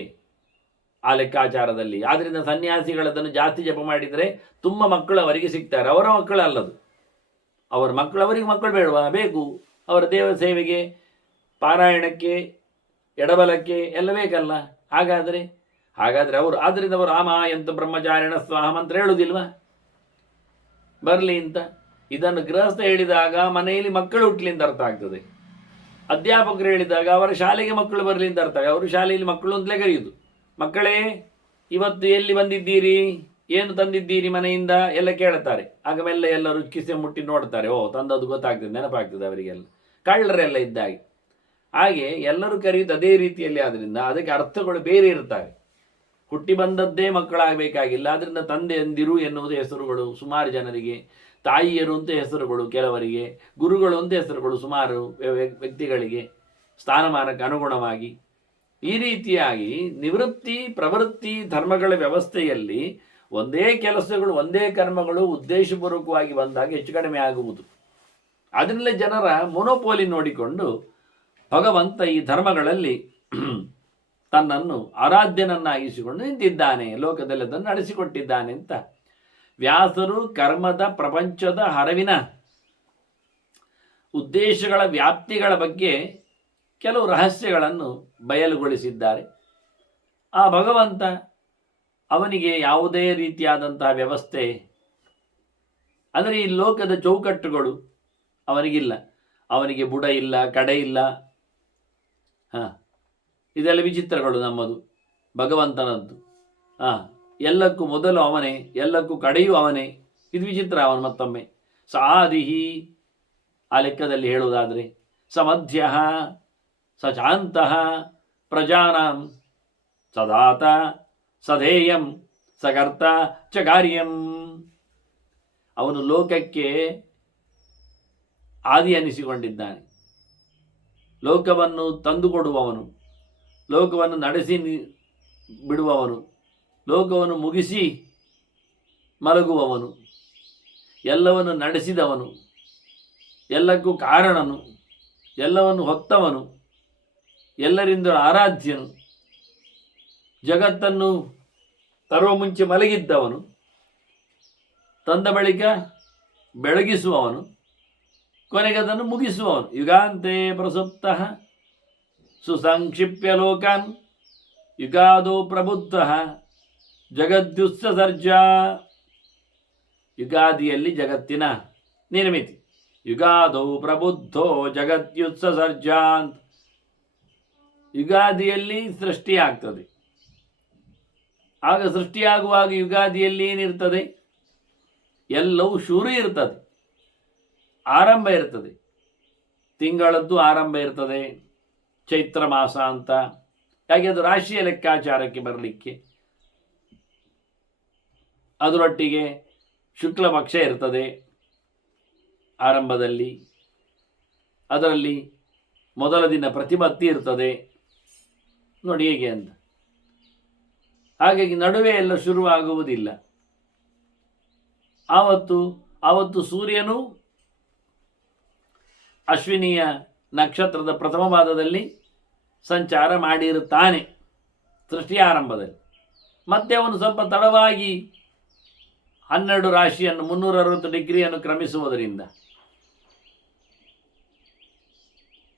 ಆ ಲೆಕ್ಕಾಚಾರದಲ್ಲಿ. ಆದ್ದರಿಂದ ಸನ್ಯಾಸಿಗಳದನ್ನು ಜಾಸ್ತಿ ಜಪ ಮಾಡಿದರೆ ತುಂಬ ಮಕ್ಕಳು ಅವರಿಗೆ ಸಿಗ್ತಾರೆ. ಅವರ ಮಕ್ಕಳು ಅಲ್ಲದು, ಅವರ ಮಕ್ಕಳು ಅವರಿಗೆ ಮಕ್ಕಳು ಬೇಡವಾ? ಬೇಕು. ಅವರ ದೇವ ಸೇವೆಗೆ, ಪಾರಾಯಣಕ್ಕೆ, ಎಡಬಲಕ್ಕೆ ಎಲ್ಲ ಬೇಕಲ್ಲ. ಹಾಗಾದರೆ ಅವರು ಆದ್ದರಿಂದ ಅವರು ರಾಮ ಎಂತ ಬ್ರಹ್ಮಚಾರಿಣ ಸ್ವಾಹ ಮಂತ್ರ ಹೇಳುವುದಿಲ್ವಾ ಬರಲಿ ಅಂತ? ಇದನ್ನು ಗೃಹಸ್ಥ ಹೇಳಿದಾಗ ಮನೆಯಲ್ಲಿ ಮಕ್ಕಳು ಹುಟ್ಟಲಿ ಅಂತ ಅರ್ಥ ಆಗ್ತದೆ. ಅಧ್ಯಾಪಕರು ಹೇಳಿದಾಗ ಅವರ ಶಾಲೆಗೆ ಮಕ್ಕಳು ಬರಲಿ ಅಂತ ಅರ್ಥ. ಅವರು ಶಾಲೆಯಲ್ಲಿ ಮಕ್ಕಳು ಅಂತಲೇ ಕರೆಯುವುದು. ಮಕ್ಕಳೇ ಇವತ್ತು ಎಲ್ಲಿ ಬಂದಿದ್ದೀರಿ, ಏನು ತಂದಿದ್ದೀರಿ ಮನೆಯಿಂದ ಎಲ್ಲ ಕೇಳುತ್ತಾರೆ. ಆಗ ಮೆಲ್ಲ ಎಲ್ಲರೂ ಕಿಸೆ ಮುಟ್ಟಿ ನೋಡ್ತಾರೆ, ಓ ತಂದದ್ದು ಗೊತ್ತಾಗ್ತದೆ, ನೆನಪಾಗ್ತದೆ ಅವರಿಗೆಲ್ಲ, ಕಳ್ಳರೆಲ್ಲ ಇದ್ದಾಗೆ. ಹಾಗೆ ಎಲ್ಲರೂ ಕರೆಯುವುದು ಅದೇ ರೀತಿಯಲ್ಲಿ. ಆದ್ದರಿಂದ ಅದಕ್ಕೆ ಅರ್ಥಗಳು ಬೇರೆ ಇರ್ತವೆ. ಹುಟ್ಟಿ ಬಂದದ್ದೇ ಮಕ್ಕಳಾಗಬೇಕಾಗಿಲ್ಲ. ಆದ್ದರಿಂದ ತಂದೆ ಅಂದಿರು ಎನ್ನುವುದು ಹೆಸರುಗಳು ಸುಮಾರು ಜನರಿಗೆ, ತಾಯಿಯರು ಅಂತ ಹೆಸರುಗಳು ಕೆಲವರಿಗೆ, ಗುರುಗಳು ಅಂತ ಹೆಸರುಗಳು ಸುಮಾರು ವ್ಯಕ್ತಿಗಳಿಗೆ, ಸ್ಥಾನಮಾನಕ್ಕೆ ಅನುಗುಣವಾಗಿ. ಈ ರೀತಿಯಾಗಿ ನಿವೃತ್ತಿ ಪ್ರವೃತ್ತಿ ಧರ್ಮಗಳ ವ್ಯವಸ್ಥೆಯಲ್ಲಿ ಒಂದೇ ಕೆಲಸಗಳು, ಒಂದೇ ಕರ್ಮಗಳು ಉದ್ದೇಶಪೂರ್ವಕವಾಗಿ ಬಂದಾಗ ಹೆಚ್ಚು ಕಡಿಮೆ ಆಗುವುದು. ಅದರಲ್ಲೇ ಜನರ ಮೊನೋಪೋಲಿ ನೋಡಿಕೊಂಡು ಭಗವಂತ ಈ ಧರ್ಮಗಳಲ್ಲಿ ತನ್ನನ್ನು ಆರಾಧ್ಯನನ್ನಾಗಿಸಿಕೊಂಡು ನಿಂತಿದ್ದಾನೆ, ಲೋಕದಲ್ಲಿ ಅದನ್ನು ನಡೆಸಿಕೊಟ್ಟಿದ್ದಾನೆ ಅಂತ ವ್ಯಾಸರು ಕರ್ಮದ ಪ್ರಪಂಚದ ಹರವಿನ ಉದ್ದೇಶಗಳ ವ್ಯಾಪ್ತಿಗಳ ಬಗ್ಗೆ ಕೆಲವು ರಹಸ್ಯಗಳನ್ನು ಬಯಲುಗೊಳಿಸಿದ್ದಾರೆ. ಆ ಭಗವಂತ ಅವನಿಗೆ ಯಾವುದೇ ರೀತಿಯಾದಂತಹ ವ್ಯವಸ್ಥೆ ಅಂದರೆ ಈ ಲೋಕದ ಚೌಕಟ್ಟುಗಳು ಅವನಿಗಿಲ್ಲ. ಅವನಿಗೆ ಬುಡ ಇಲ್ಲ, ಕಡೆ ಇಲ್ಲ. ಇದೆಲ್ಲ ವಿಚಿತ್ರಗಳು ನಮ್ಮದು. ಭಗವಂತನದ್ದು ಎಲ್ಲಕ್ಕೂ ಮೊದಲು ಅವನೇ, ಎಲ್ಲಕ್ಕೂ ಕಡೆಯೂ ಅವನೇ. ಇದು ವಿಚಿತ್ರ. ಅವನು ಮತ್ತೊಮ್ಮೆ ಸಾದಿಹಿ ಆ ಲೆಕ್ಕದಲ್ಲಿ ಹೇಳುವುದಾದರೆ ಸಮಧ್ಯ ಸಚಾಂತಃ ಪ್ರಜಾನಾಂ ಸದಾತ ಸಧೇಯಂ ಸಕರ್ತ ಚ ಕಾರ್ಯಂ. ಅವನು ಲೋಕಕ್ಕೆ ಆದಿ ಅನ್ನಿಸಿಕೊಂಡಿದ್ದಾನೆ. ಲೋಕವನ್ನು ತಂದುಕೊಡುವವನು, ಲೋಕವನ್ನು ನಡೆಸಿ ಬಿಡುವವನು, ಲೋಕವನ್ನು ಮುಗಿಸಿ ಮಲಗುವವನು, ಎಲ್ಲವನ್ನು ನಡೆಸಿದವನು, ಎಲ್ಲಕ್ಕೂ ಕಾರಣನು, ಎಲ್ಲವನ್ನು ಹೊತ್ತವನು, ಎಲ್ಲರಿಂದ ಆರಾಧ್ಯನು, ಜಗತ್ತನ್ನು ತರುವ ಮುಂಚೆ ಮಲಗಿದ್ದವನು, ತಂದ ಬಳಿಕ ಬೆಳಗಿಸುವವನು, ಕೊನೆಗೆ ಅದನ್ನು ಮುಗಿಸುವವನು. ಯುಗಾಂತೆ ಪ್ರಸುಪ್ತ ಸುಸಂಕ್ಷಿಪ್ಯ ಲೋಕಾನ್ ಯುಗಾದೋ ಪ್ರಬುದ್ಧ ಜಗದ್ಯುತ್ಸರ್ಜಾ. ಯುಗಾದಿಯಲ್ಲಿ ಜಗತ್ತಿನ ನಿರ್ಮಿತಿ. ಯುಗಾದೋ ಪ್ರಬುದ್ಧೋ ಜಗದ್ಯುತ್ಸರ್ಜಾ ಅಂತ ಯುಗಾದಿಯಲ್ಲಿ ಸೃಷ್ಟಿಯಾಗ್ತದೆ. ಆಗ ಸೃಷ್ಟಿಯಾಗುವಾಗ ಯುಗಾದಿಯಲ್ಲಿ ಏನಿರ್ತದೆ? ಎಲ್ಲವೂ ಶುರು ಇರ್ತದೆ, ಆರಂಭ ಇರ್ತದೆ. ತಿಂಗಳದ್ದು ಆರಂಭ ಇರ್ತದೆ, ಚೈತ್ರ ಮಾಸ ಅಂತ. ಹಾಗೆ ಅದು ರಾಶಿಯ ಲೆಕ್ಕಾಚಾರಕ್ಕೆ ಬರಲಿಕ್ಕೆ ಅದರೊಟ್ಟಿಗೆ ಶುಕ್ಲ ಪಕ್ಷ ಇರ್ತದೆ ಆರಂಭದಲ್ಲಿ. ಅದರಲ್ಲಿ ಮೊದಲ ದಿನ ಪ್ರತಿಪತ್ತಿ ಇರ್ತದೆ. ನೋಡಿ ಹೇಗೆ ಅಂತ. ಹಾಗಾಗಿ ನಡುವೆ ಎಲ್ಲ ಶುರುವಾಗುವುದಿಲ್ಲ. ಆವತ್ತು ಸೂರ್ಯನು ಅಶ್ವಿನಿಯ ನಕ್ಷತ್ರದ ಪ್ರಥಮ ಪಾದದಲ್ಲಿ ಸಂಚಾರ ಮಾಡಿರುತ್ತಾನೆ ಸೃಷ್ಟಿಯ ಆರಂಭದಲ್ಲಿ. ಮತ್ತೆ ಅವನು ಸ್ವಲ್ಪ ತಡವಾಗಿ 12 ರಾಶಿಯನ್ನು 360 ಡಿಗ್ರಿಯನ್ನು ಕ್ರಮಿಸುವುದರಿಂದ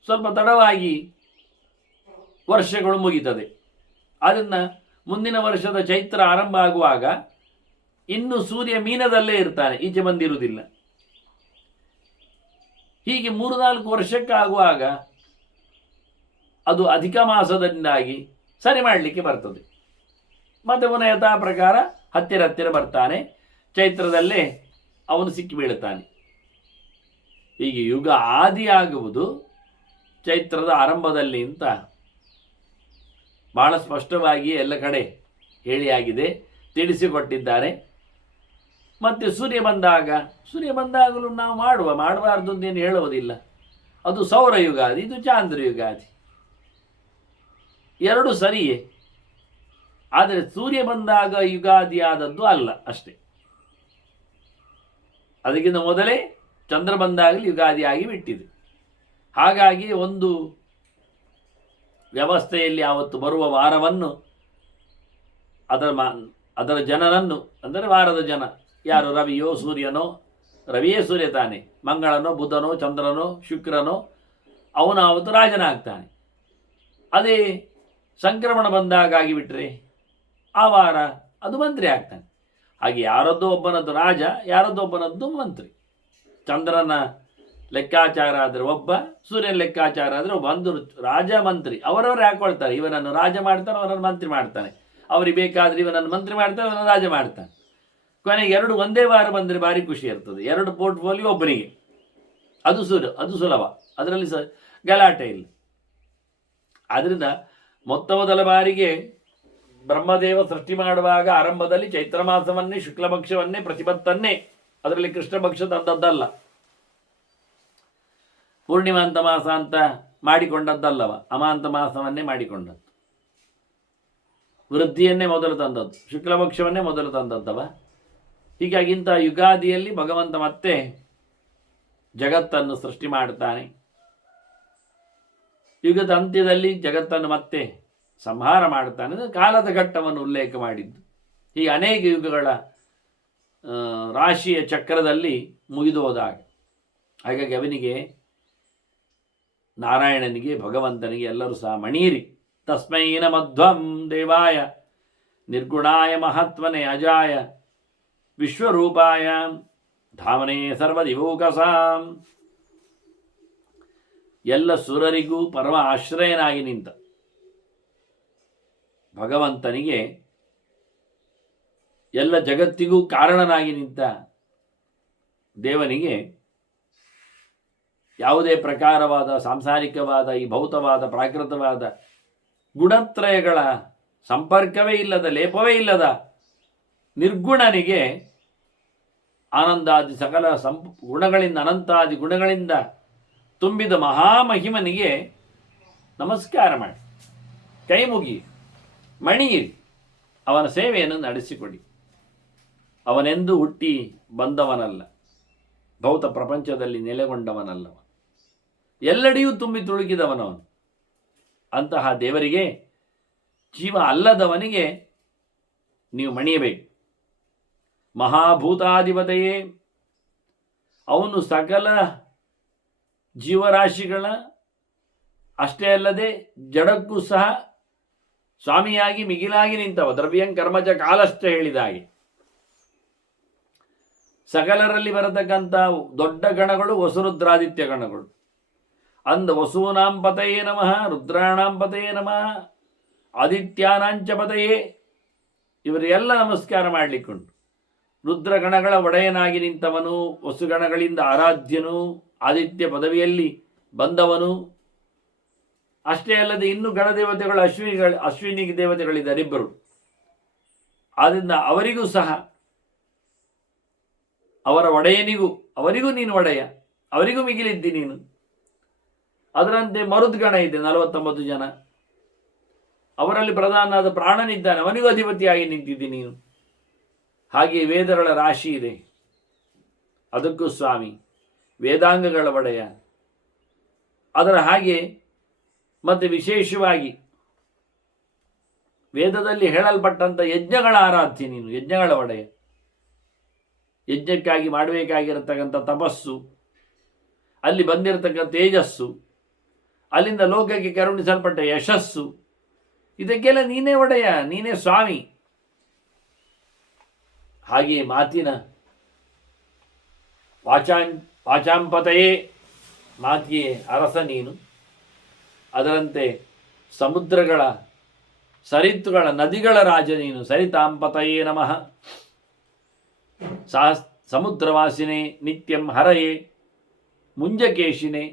ಸ್ವಲ್ಪ ತಡವಾಗಿ ವರ್ಷಗಳು ಮುಗಿತದೆ. ಅದನ್ನು ಮುಂದಿನ ವರ್ಷದ ಚೈತ್ರ ಆರಂಭ ಆಗುವಾಗ ಇನ್ನು ಸೂರ್ಯ ಮೀನದಲ್ಲೇ ಇರ್ತಾನೆ, ಈಚೆ ಬಂದಿರುವುದಿಲ್ಲ. ಹೀಗೆ 3-4 ವರ್ಷಕ್ಕಾಗುವಾಗ ಅದು ಅಧಿಕ ಮಾಸದಿಂದಾಗಿ ಸರಿ ಮಾಡಲಿಕ್ಕೆ ಬರ್ತದೆ. ಮತ್ತೆ ಪುನಃ ಯಥಾ ಪ್ರಕಾರ ಹತ್ತಿರ ಬರ್ತಾನೆ, ಚೈತ್ರದಲ್ಲೇ ಅವನು ಸಿಕ್ಕಿ ಬೀಳುತ್ತಾನೆ. ಹೀಗೆ ಯುಗ ಆದಿಯಾಗುವುದು ಚೈತ್ರದ ಆರಂಭದಲ್ಲಿ ಅಂತ ಬಹಳ ಸ್ಪಷ್ಟವಾಗಿ ಎಲ್ಲ ಕಡೆ ಹೇಳಿಯಾಗಿದೆ, ತಿಳಿಸಿಕೊಟ್ಟಿದ್ದಾರೆ. ಮತ್ತು ಸೂರ್ಯ ಬಂದಾಗಲೂ ನಾವು ಮಾಡಬಾರ್ದು ಅಂತೇನು ಹೇಳುವುದಿಲ್ಲ. ಅದು ಸೌರ ಯುಗಾದಿ, ಇದು ಚಾಂದ್ರ ಯುಗಾದಿ, ಎರಡು ಸರಿಯೇ. ಆದರೆ ಸೂರ್ಯ ಬಂದಾಗ ಯುಗಾದಿ ಆದದ್ದು ಅಲ್ಲ ಅಷ್ಟೇ. ಅದಕ್ಕಿಂತ ಮೊದಲೇ ಚಂದ್ರ ಬಂದಾಗಲೂ ಯುಗಾದಿ ಆಗಿ ಬಿಟ್ಟಿದೆ. ಹಾಗಾಗಿ ಒಂದು ವ್ಯವಸ್ಥೆಯಲ್ಲಿ ಆವತ್ತು ಬರುವ ವಾರವನ್ನು ಅದರ ಜನರನ್ನು, ಅಂದರೆ ವಾರದ ಜನ ಯಾರು, ರವಿಯೋ ಸೂರ್ಯನೋ, ರವಿಯೇ ಸೂರ್ಯ ತಾನೆ, ಮಂಗಳನೋ ಬುಧನೋ ಚಂದ್ರನೋ ಶುಕ್ರನೋ, ಅವನು ಆವತ್ತು ರಾಜನಾಗ್ತಾನೆ. ಅದೇ ಸಂಕ್ರಮಣ ಬಂದಾಗಿಬಿಟ್ರೆ ಆ ವಾರ ಅದು ಮಂತ್ರಿ ಆಗ್ತಾನೆ. ಹಾಗೆ ಯಾರದ್ದೋ ಒಬ್ಬನದ್ದು ರಾಜ, ಯಾರದ್ದೋ ಒಬ್ಬನದ್ದು ಮಂತ್ರಿ. ಚಂದ್ರನ ಲೆಕ್ಕಾಚಾರ ಆದರೆ ಒಬ್ಬ, ಸೂರ್ಯನ ಲೆಕ್ಕಾಚಾರ ಆದರೆ ಒಬ್ಬ. ಒಂದು ರಾಜ ಮಂತ್ರಿ ಅವರವರೇ ಹಾಕೊಳ್ತಾರೆ. ಇವನನ್ನು ರಾಜ ಮಾಡ್ತಾನೆ, ಅವನನ್ನು ಮಂತ್ರಿ ಮಾಡ್ತಾನೆ. ಅವರಿಗೆ ಬೇಕಾದರೆ ಇವನನ್ನು ಮಂತ್ರಿ ಮಾಡ್ತಾನೆ, ಅವನನ್ನು ರಾಜ ಮಾಡ್ತಾನೆ. ಕೊನೆಗೆ 2 ಒಂದೇ ವಾರ ಬಂದರೆ ಭಾರಿ ಖುಷಿ ಇರ್ತದೆ. 2 ಪೋರ್ಟ್ಫೋಲಿಯೋ ಒಬ್ಬನಿಗೆ, ಅದು ಸುಲಭ, ಅದರಲ್ಲಿ ಗಲಾಟೆ ಇಲ್ಲ. ಆದ್ದರಿಂದ ಮೊದಲ ಬಾರಿಗೆ ಬ್ರಹ್ಮದೇವ ಸೃಷ್ಟಿ ಮಾಡುವಾಗ ಆರಂಭದಲ್ಲಿ ಚೈತ್ರ ಮಾಸವನ್ನೇ, ಶುಕ್ಲ ಪಕ್ಷವನ್ನೇ, ಪ್ರತಿಪತ್ತನ್ನೇ, ಅದರಲ್ಲಿ ಕೃಷ್ಣ ಪಕ್ಷ ತಂದದ್ದಲ್ಲ, ಪೂರ್ಣಿಮಾಂತ ಮಾಸ ಅಂತ ಮಾಡಿಕೊಂಡದ್ದಲ್ಲವ, ಅಮಾಂತ ಮಾಸವನ್ನೇ ಮಾಡಿಕೊಂಡದ್ದು. ವೃದ್ಧಿಯನ್ನೇ ಮೊದಲು ತಂದದ್ದು, ಶುಕ್ಲ ಪಕ್ಷವನ್ನೇ ಮೊದಲು ತಂದದ್ದವ. ಹೀಗಾಗಿ ಇಂಥ ಯುಗಾದಿಯಲ್ಲಿ ಭಗವಂತ ಮತ್ತೆ ಜಗತ್ತನ್ನು ಸೃಷ್ಟಿ ಮಾಡ್ತಾನೆ. ಯುಗದ ಅಂತ್ಯದಲ್ಲಿ ಜಗತ್ತನ್ನು ಮತ್ತೆ ಸಂಹಾರ ಮಾಡ್ತಾನೆ. ಕಾಲದ ಘಟ್ಟವನ್ನು ಉಲ್ಲೇಖ ಮಾಡಿದ್ದು. ಹೀಗೆ ಅನೇಕ ಯುಗಗಳ ರಾಶಿಯ ಚಕ್ರದಲ್ಲಿ ಮುಗಿದು ಹೋದಾಗ. ಹಾಗಾಗಿ ಅವನಿಗೆ ನಾರಾಯಣನಿಗೆ, ಭಗವಂತನಿಗೆ ಎಲ್ಲರೂ ಸಹ ಮಣೀರಿ. ತಸ್ಮೈ ನಮಧ್ವಂ ದೇವಾಯ ನಿರ್ಗುಣಾಯ ಮಹಾತ್ಮನೆ ಅಜಾಯ ವಿಶ್ವರೂಪಾಯ ಧಾಮನೇ ಸರ್ವದಿವೋಕಸಾಂ. ಎಲ್ಲ ಸುರರಿಗೂ ಪರಮ ಆಶ್ರಯನಾಗಿ ನಿಂತ ಭಗವಂತನಿಗೆ, ಎಲ್ಲ ಜಗತ್ತಿಗೂ ಕಾರಣನಾಗಿ ನಿಂತ ದೇವನಿಗೆ ಯಾವುದೇ ಪ್ರಕಾರವಾದ ಸಾಂಸಾರಿಕವಾದ ಈ ಭೌತವಾದ ಪ್ರಾಕೃತವಾದ ಗುಣತ್ರಯಗಳ ಸಂಪರ್ಕವೇ ಇಲ್ಲದ, ಲೇಪವೇ ಇಲ್ಲದ ನಿರ್ಗುಣನಿಗೆ ಆನಂದಾದಿ ಸಕಲ ಗುಣಗಳಿಂದ, ಅನಂತಾದಿ ಗುಣಗಳಿಂದ ತುಂಬಿದ ಮಹಾಮಹಿಮನಿಗೆ ನಮಸ್ಕಾರ ಮಾಡಿ, ಕೈ ಮುಗಿ, ಮಣಿಯಿರಿ, ಅವನ ಸೇವೆಯನ್ನು ನಡೆಸಿಕೊಡಿ. ಅವನೆಂದೂ ಹುಟ್ಟಿ ಬಂದವನಲ್ಲ, ಭೌತ ಪ್ರಪಂಚದಲ್ಲಿ ನೆಲೆಗೊಂಡವನಲ್ಲವ, ಎಲ್ಲೆಡೆಯೂ ತುಂಬಿ ತುಳುಕಿದವನವನು. ಅಂತಹ ದೇವರಿಗೆ, ಜೀವ ಅಲ್ಲದವನಿಗೆ ನೀವು ಮಣಿಯಬೇಕು. ಮಹಾಭೂತಾಧಿಪತೆಯೇ, ಅವನು ಸಕಲ ಜೀವರಾಶಿಗಳ ಅಷ್ಟೇ ಅಲ್ಲದೆ ಜಡಕ್ಕೂ ಸಹ ಸ್ವಾಮಿಯಾಗಿ ಮಿಗಿಲಾಗಿ ನಿಂತವ. ದ್ರವ್ಯಂ ಕರ್ಮಜ ಕಾಲಶ್ಚ ಹೇಳಿದ ಹಾಗೆ ಸಕಲರಲ್ಲಿ ಬರತಕ್ಕಂಥ ದೊಡ್ಡ ಗಣಗಳು ವಸುರುದ್ರಾದಿತ್ಯ ಗಣಗಳು. ಅಂದ ವಸೂನಾಂ ಪತಯೇ ನಮಃ, ರುದ್ರಾಣಾಂ ಪತಯೇ ನಮಃ, ಆದಿತ್ಯಾನಾಂಚ ಪತಯೇ, ಇವರಿಗೆಲ್ಲ ನಮಸ್ಕಾರ ಮಾಡಲಿಕ್ಕುಂಟು. ರುದ್ರಗಣಗಳ ಒಡೆಯನಾಗಿ ನಿಂತವನು, ವಸುಗಣಗಳಿಂದ ಆರಾಧ್ಯನು, ಆದಿತ್ಯ ಪದವಿಯಲ್ಲಿ ಬಂದವನು. ಅಷ್ಟೇ ಅಲ್ಲದೆ ಇನ್ನು ಗಣದೇವತೆಗಳು ಅಶ್ವಿನಿ ದೇವತೆಗಳಿದ್ದಾರೆ ಇಬ್ಬರು. ಆದ್ದರಿಂದ ಅವರಿಗೂ ಸಹ, ಅವರ ಒಡೆಯನಿಗೂ ಅವರಿಗೂ ನೀನು ಒಡೆಯ, ಅವರಿಗೂ ಮಿಗಿಲಿದ್ದಿ ನೀನು. ಅದರಂತೆ ಮರುದ್ಗಣ ಇದೆ 49 ಜನ, ಅವರಲ್ಲಿ ಪ್ರಧಾನವಾದ ಪ್ರಾಣನಿದ್ದಾನೆ, ಅವನಿಗೂ ಅಧಿಪತಿಯಾಗಿ ನಿಂತಿದ್ದಿ ನೀನು. ಹಾಗೆ ವೇದಗಳ ರಾಶಿ ಇದೆ, ಅದಕ್ಕೂ ಸ್ವಾಮಿ, ವೇದಾಂಗಗಳ ಒಡೆಯ. ಅದರ ಹಾಗೆ ಮತ್ತೆ ವಿಶೇಷವಾಗಿ ವೇದದಲ್ಲಿ ಹೇಳಲ್ಪಟ್ಟಂಥ ಯಜ್ಞಗಳ ಆರಾಧ್ಯ ನೀನು, ಯಜ್ಞಗಳ ಒಡೆಯ. ಯಜ್ಞಕ್ಕಾಗಿ ಮಾಡಬೇಕಾಗಿರತಕ್ಕಂಥ ತಪಸ್ಸು, ಅಲ್ಲಿ ಬಂದಿರತಕ್ಕಂಥ ತೇಜಸ್ಸು, ಅಲ್ಲಿಂದ ಲೋಕಕ್ಕೆ ಕರುಣಿಸಲ್ಪಟ್ಟ ಯಶಸ್ಸು, ಇದಕ್ಕೆಲ್ಲ ನೀನೇ ಒಡೆಯ, ನೀನೇ ಸ್ವಾಮಿ. ಹಾಗೆಯೇ ಮಾತಿನ ವಾಚಾಂಪತೆಯೇ, ಮಾತಿಗೆ ಅರಸ ನೀನು. ಅದರಂತೆ ಸಮುದ್ರಗಳ, ಸರಿತ್ತುಗಳ, ನದಿಗಳ ರಾಜ ನೀನು. ಸರಿತಾಂಪತಯೇ ನಮಃ. ಸಮುದ್ರವಾಸಿನೇ ನಿತ್ಯಂ ಹರಯೇ ಮುಂಜಕೇಶಿನೇ.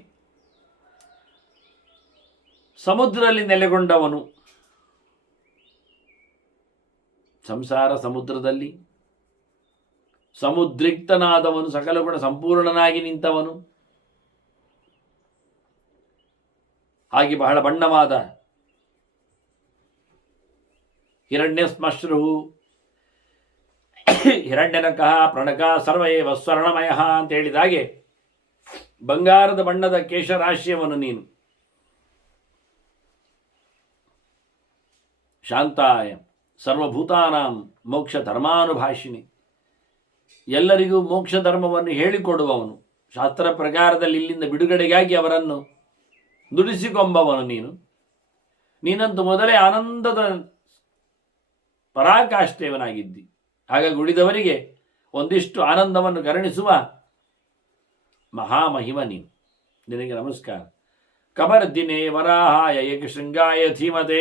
ಸಮುದ್ರದಲ್ಲಿ ನೆಲೆಗೊಂಡವನು, ಸಂಸಾರ ಸಮುದ್ರದಲ್ಲಿ ಸಮುದ್ರಿಕ್ತನಾದವನು, ಸಕಲ ಗುಣ ಸಂಪೂರ್ಣನಾಗಿ ನಿಂತವನು. ಹಾಗೆ ಬಹಳ ಬಣ್ಣವಾದ ಹಿರಣ್ಯಶ್ಮಶ್ರು, ಹಿರಣ್ಯನಕಃ ಪ್ರಣಕ ಸರ್ವಯೇವ ಸ್ವರ್ಣಮಯ ಅಂತ ಹೇಳಿದಾಗೆ ಬಂಗಾರದ ಬಣ್ಣದ ಕೇಶರಾಶಿಯವನು ನೀನು. ಶಾಂತಾಯ ಸರ್ವಭೂತಾನಾಂ ಮೋಕ್ಷ ಧರ್ಮಾನುಭಾಷಿಣಿ, ಎಲ್ಲರಿಗೂ ಮೋಕ್ಷ ಧರ್ಮವನ್ನು ಹೇಳಿಕೊಡುವವನು. ಶಾಸ್ತ್ರ ಪ್ರಕಾರದಲ್ಲಿ ಇಲ್ಲಿಂದ ಬಿಡುಗಡೆಗಾಗಿ ಅವರನ್ನು ನುಡಿಸಿಕೊಂಬವನು ನೀನು. ನೀನಂತೂ ಮೊದಲೇ ಆನಂದದ ಪರಾಕಾಷ್ಠೆಯವನಾಗಿದ್ದಿ. ಹಾಗಾಗಿ ಉಳಿದವರಿಗೆ ಒಂದಿಷ್ಟು ಆನಂದವನ್ನು ಕರುಣಿಸುವ ಮಹಾಮಹಿಮ ನೀನು. ನಿನಗೆ ನಮಸ್ಕಾರ. ಕಬರ್ದಿನೇ ವರಾಹಾಯ ಏಕಶೃಂಗಾಯ ಧೀಮತೆ.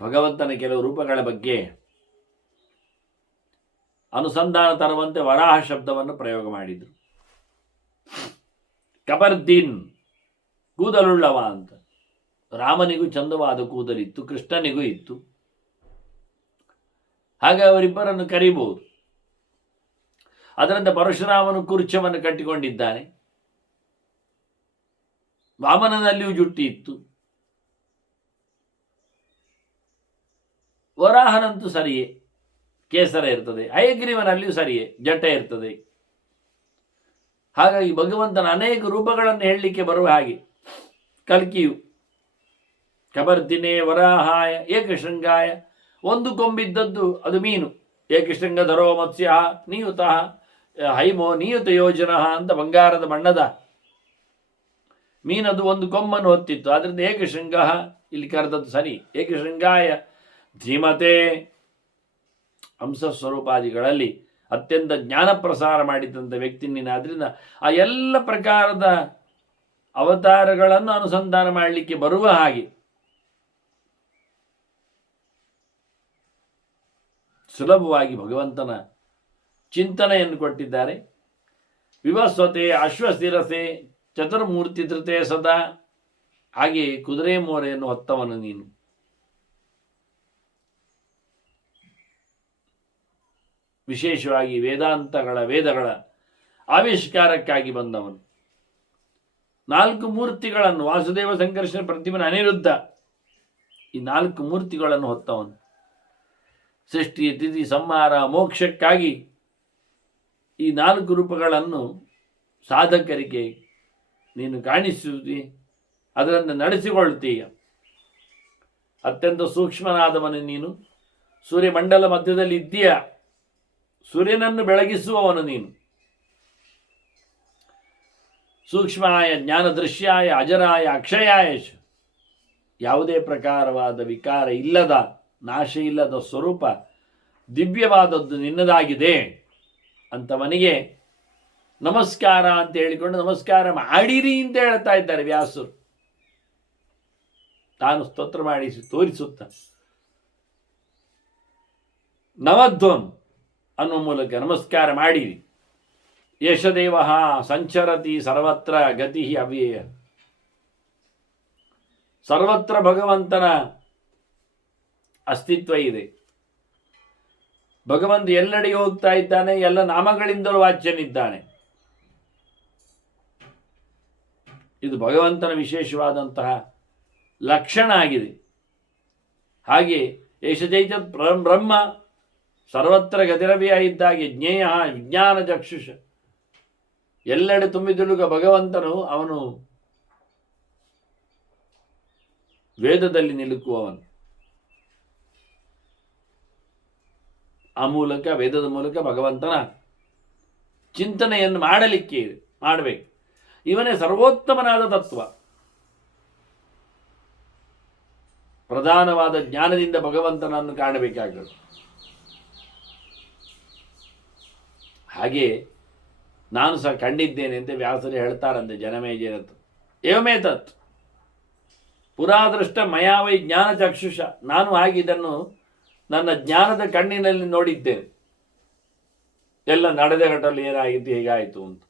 ಭಗವಂತನ ಕೆಲವು ರೂಪಗಳ ಬಗ್ಗೆ ಅನುಸಂಧಾನ ತರುವಂತೆ ವರಾಹ ಶಬ್ದವನ್ನು ಪ್ರಯೋಗ ಮಾಡಿದರು. ಕಬರ್ದೀನ್, ಕೂದಲುಳ್ಳವ ಅಂತ. ರಾಮನಿಗೂ ಚಂದವಾದ ಕೂದಲಿತ್ತು, ಕೃಷ್ಣನಿಗೂ ಇತ್ತು. ಹಾಗೆ ಅವರಿಬ್ಬರನ್ನು ಕರೀಬಹುದು. ಅದರಂತೆ ಪರಶುರಾಮನು ಕುರ್ಚವನ್ನು ಕಟ್ಟಿಕೊಂಡಿದ್ದಾನೆ, ವಾಮನನಲ್ಲಿಯೂ ಜುಟ್ಟಿ ಇತ್ತು. ವರಾಹನಂತೂ ಸರಿಯೇ, ಕೇಸರ ಇರ್ತದೆ. ಹಯಗ್ರೀವನಲ್ಲಿಯೂ ಸರಿಯೇ, ಜಟ ಇರ್ತದೆ. ಹಾಗಾಗಿ ಭಗವಂತನ ಅನೇಕ ರೂಪಗಳನ್ನು ಹೇಳಲಿಕ್ಕೆ ಬರುವ ಹಾಗೆ ಕಲ್ಕಿಯು ಕಬರ್ದಿನೇ ವರಾಹಾಯ ಏಕಶೃಂಗಾಯ, ಒಂದು ಕೊಂಬಿದ್ದದ್ದು ಅದು ಮೀನು. ಏಕಶೃಂಗಧರೋ ಮತ್ಸ್ಯ ನಿಯುತಃ ಹೈಮೋ ನಿಯುತ ಯೋಜನ ಅಂತ ಬಂಗಾರದ ಬಣ್ಣದ ಮೀನದು ಒಂದು ಕೊಮ್ಮನ್ನು ಹೊತ್ತಿತ್ತು. ಆದ್ರಿಂದ ಏಕಶೃಂಗ ಇಲ್ಲಿ ಕರೆದದ್ದು ಸರಿ. ಏಕಶೃಂಗಾಯ ಧೀಮತೆ ಹಂಸಸ್ವರೂಪಾದಿಗಳಲ್ಲಿ ಅತ್ಯಂತ ಜ್ಞಾನ ಪ್ರಸಾರ ಮಾಡಿದಂಥ ವ್ಯಕ್ತಿ ನೀನು. ಆದ್ರಿಂದ ಆ ಎಲ್ಲ ಪ್ರಕಾರದ ಅವತಾರಗಳನ್ನು ಅನುಸಂಧಾನ ಮಾಡಲಿಕ್ಕೆ ಬರುವ ಹಾಗೆ ಸುಲಭವಾಗಿ ಭಗವಂತನ ಚಿಂತನೆಯನ್ನು ಕೊಟ್ಟಿದ್ದಾರೆ. ವಿವಸ್ವತೆ ಅಶ್ವಸ್ಥಿರತೆ ಚತುರ್ಮೂರ್ತಿ ಧೃತೆ ಸದಾ. ಹಾಗೆ ಕುದುರೆ ಮೋರೆಯನ್ನು ಹೊತ್ತವನು ನೀನು. ವಿಶೇಷವಾಗಿ ವೇದಗಳ ಆವಿಷ್ಕಾರಕ್ಕಾಗಿ ಬಂದವನು. 4 ಮೂರ್ತಿಗಳನ್ನು ವಾಸುದೇವ ಸಂಕರ್ಷಣ ಪ್ರತಿಮನ ಅನಿರುದ್ಧ ಈ 4 ಮೂರ್ತಿಗಳನ್ನು ಹೊತ್ತವನು. ಸೃಷ್ಟಿ ತಿಥಿ ಸಂಹಾರ ಮೋಕ್ಷಕ್ಕಾಗಿ ಈ 4 ರೂಪಗಳನ್ನು ಸಾಧಕರಿಗೆ ನೀನು ಕಾಣಿಸುತ್ತಿ, ಅದನ್ನು ನಡೆಸಿಕೊಳ್ತೀಯ. ಅತ್ಯಂತ ಸೂಕ್ಷ್ಮನಾದವನು ನೀನು. ಸೂರ್ಯಮಂಡಲ ಮಧ್ಯದಲ್ಲಿ ಇದ್ದೀಯ. ಸೂರ್ಯನನ್ನು ಬೆಳಗಿಸುವವನು ನೀನು. ಸೂಕ್ಷ್ಮಾಯ ಜ್ಞಾನ ದೃಶ್ಯಾಯ ಅಜರಾಯ ಅಕ್ಷಯಾಯ. ಯಾವುದೇ ಪ್ರಕಾರವಾದ ವಿಕಾರ ಇಲ್ಲದ ನಾಶ ಇಲ್ಲದ ಸ್ವರೂಪ ದಿವ್ಯವಾದದ್ದು ನಿನ್ನದಾಗಿದೆ ಅಂತವನಿಗೆ ನಮಸ್ಕಾರ ಅಂತ ಹೇಳಿಕೊಂಡು ನಮಸ್ಕಾರ ಮಾಡಿರಿ ಅಂತ ಹೇಳ್ತಾ ಇದ್ದಾರೆ ವ್ಯಾಸರು. ತಾನು ಸ್ತೋತ್ರ ಮಾಡಿಸಿ ತೋರಿಸುತ್ತ ನವಧ್ವಂ ಅನ್ನುವ ಮೂಲಕ ನಮಸ್ಕಾರ ಮಾಡಿರಿ. ಯಶದೇವ ಸಂಚರತಿ ಸರ್ವತ್ರ ಗತಿ ಅವ್ಯಯ. ಸರ್ವತ್ರ ಭಗವಂತನ ಅಸ್ತಿತ್ವ ಇದೆ. ಭಗವಂತ ಎಲ್ಲೆಡೆ ಹೋಗ್ತಾ ಇದ್ದಾನೆ. ಎಲ್ಲ ನಾಮಗಳಿಂದಲೂ ವಾಚ್ಯನಿದ್ದಾನೆ. ಇದು ಭಗವಂತನ ವಿಶೇಷವಾದಂತಹ ಲಕ್ಷಣ ಆಗಿದೆ. ಹಾಗೆ ಯಶಜೈತ ಬ್ರಹ್ಮ ಸರ್ವತ್ರ ಗತಿರವ್ಯ ಇದ್ದಾಗೆ ಜ್ಞೇಯ ವಿಜ್ಞಾನ ಚಕ್ಷುಷ. ಎಲ್ಲೆಡೆ ತುಂಬಿದುಳುಗ ಭಗವಂತನು ಅವನು ವೇದದಲ್ಲಿ ನಿಲುಕುವವನು. ಆ ಮೂಲಕ ವೇದದ ಮೂಲಕ ಭಗವಂತನ ಚಿಂತನೆಯನ್ನು ಮಾಡಬೇಕು. ಇವನೇ ಸರ್ವೋತ್ತಮನಾದ ತತ್ವ. ಪ್ರಧಾನವಾದ ಜ್ಞಾನದಿಂದ ಭಗವಂತನನ್ನು ಕಾಣಬೇಕಾಗದು. ಹಾಗೆ ನಾನು ಸಹ ಕಂಡಿದ್ದೇನೆ ಅಂತ ವ್ಯಾಸರು ಹೇಳ್ತಾರಂತೆ ಜನಮೇಜಯನತ್ತು. ಏವಮೇತತ್ ಪುರಾದೃಷ್ಟ ಮಯಾವೈ ಜ್ಞಾನ ಚಕ್ಷುಷ. ನಾನು ಹಾಗೆ ಇದನ್ನು ನನ್ನ ಜ್ಞಾನದ ಕಣ್ಣಿನಲ್ಲಿ ನೋಡಿದ್ದೇನೆ. ಎಲ್ಲ ನಡೆದ ಘಟಲ್ಲಿ ಏನಾಗಿತ್ತು ಹೇಗಾಯಿತು ಅಂತ.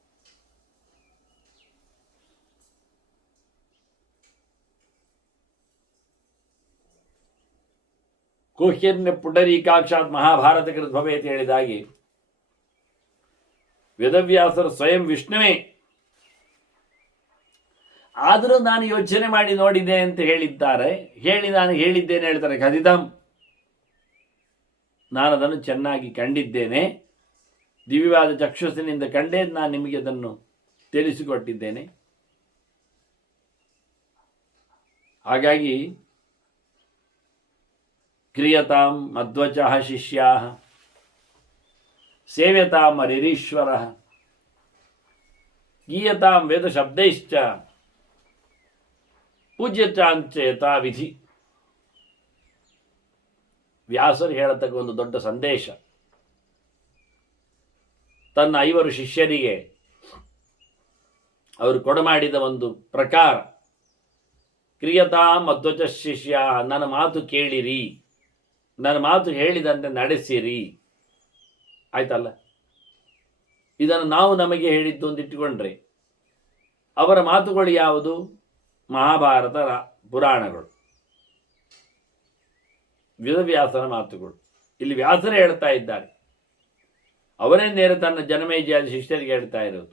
ಕುಹ್ಯನ್ಯ ಪುಂಡರೀಕಾಕ್ಷಾತ್ ಮಹಾಭಾರತ ಕೃದ್ಭವೆ ಅಂತ ಹೇಳಿದಾಗಿ ವೇದವ್ಯಾಸರು ಸ್ವಯಂ ವಿಷ್ಣುವೇ. ಆದರೂ ನಾನು ಯೋಚನೆ ಮಾಡಿ ನೋಡಿದೆ ಅಂತ ಹೇಳಿದ್ದಾರೆ. ನಾನು ಹೇಳಿದ್ದೇನೆ ಹೇಳ್ತಾರೆ. ಕದಿದಂ, ನಾನು ಅದನ್ನು ಚೆನ್ನಾಗಿ ಕಂಡಿದ್ದೇನೆ. ದಿವ್ಯವಾದ ಚಕ್ಷುಸಿನಿಂದ ಕಂಡೇ ನಾನು ನಿಮಗೆ ಅದನ್ನು ತಿಳಿಸಿಕೊಟ್ಟಿದ್ದೇನೆ. ಹಾಗಾಗಿ ಕ್ರಿಯತಾಂ ಮಧ್ವಚಃ ಶಿಷ್ಯಾಃ ಸೇವ್ಯತಾಂ ಹರಿರೀಶ್ವರಃ ಗೀಯತಾಂ ವೇದ ಶಬ್ದೈಶ್ಚ ಪೂಜ್ಯತಾಂಚ ಯಥಾ ವಿಧಿ. ವ್ಯಾಸರು ಹೇಳತಕ್ಕ ಒಂದು ದೊಡ್ಡ ಸಂದೇಶ. ತನ್ನ 5 ಶಿಷ್ಯರಿಗೆ ಅವರು ಕೊಡಮಾಡಿದ ಒಂದು ಪ್ರಕಾರ. ಕ್ರಿಯತಾಂ ಮಧ್ವಚ ಶಿಷ್ಯ, ನನ್ನ ಮಾತು ಕೇಳಿರಿ, ನನ್ನ ಮಾತು ಹೇಳಿದಂತೆ ನಡೆಸಿರಿ. ಆಯ್ತಲ್ಲ. ಇದನ್ನು ನಾವು ನಮಗೆ ಹೇಳಿದ್ದು ಅಂತ ಇಟ್ಟುಕೊಂಡ್ರೆ ಅವರ ಮಾತುಗಳು ಯಾವುದು? ಮಹಾಭಾರತ ಪುರಾಣಗಳು, ವೇದವ್ಯಾಸನ ಮಾತುಗಳು. ಇಲ್ಲಿ ವ್ಯಾಸರೇ ಹೇಳ್ತಾ ಇದ್ದಾರೆ. ಅವರೇ ನೇರ ತನ್ನ ಜನಮೇಜಯಾದ ಶಿಷ್ಯರಿಗೆ ಹೇಳ್ತಾ ಇರೋದು.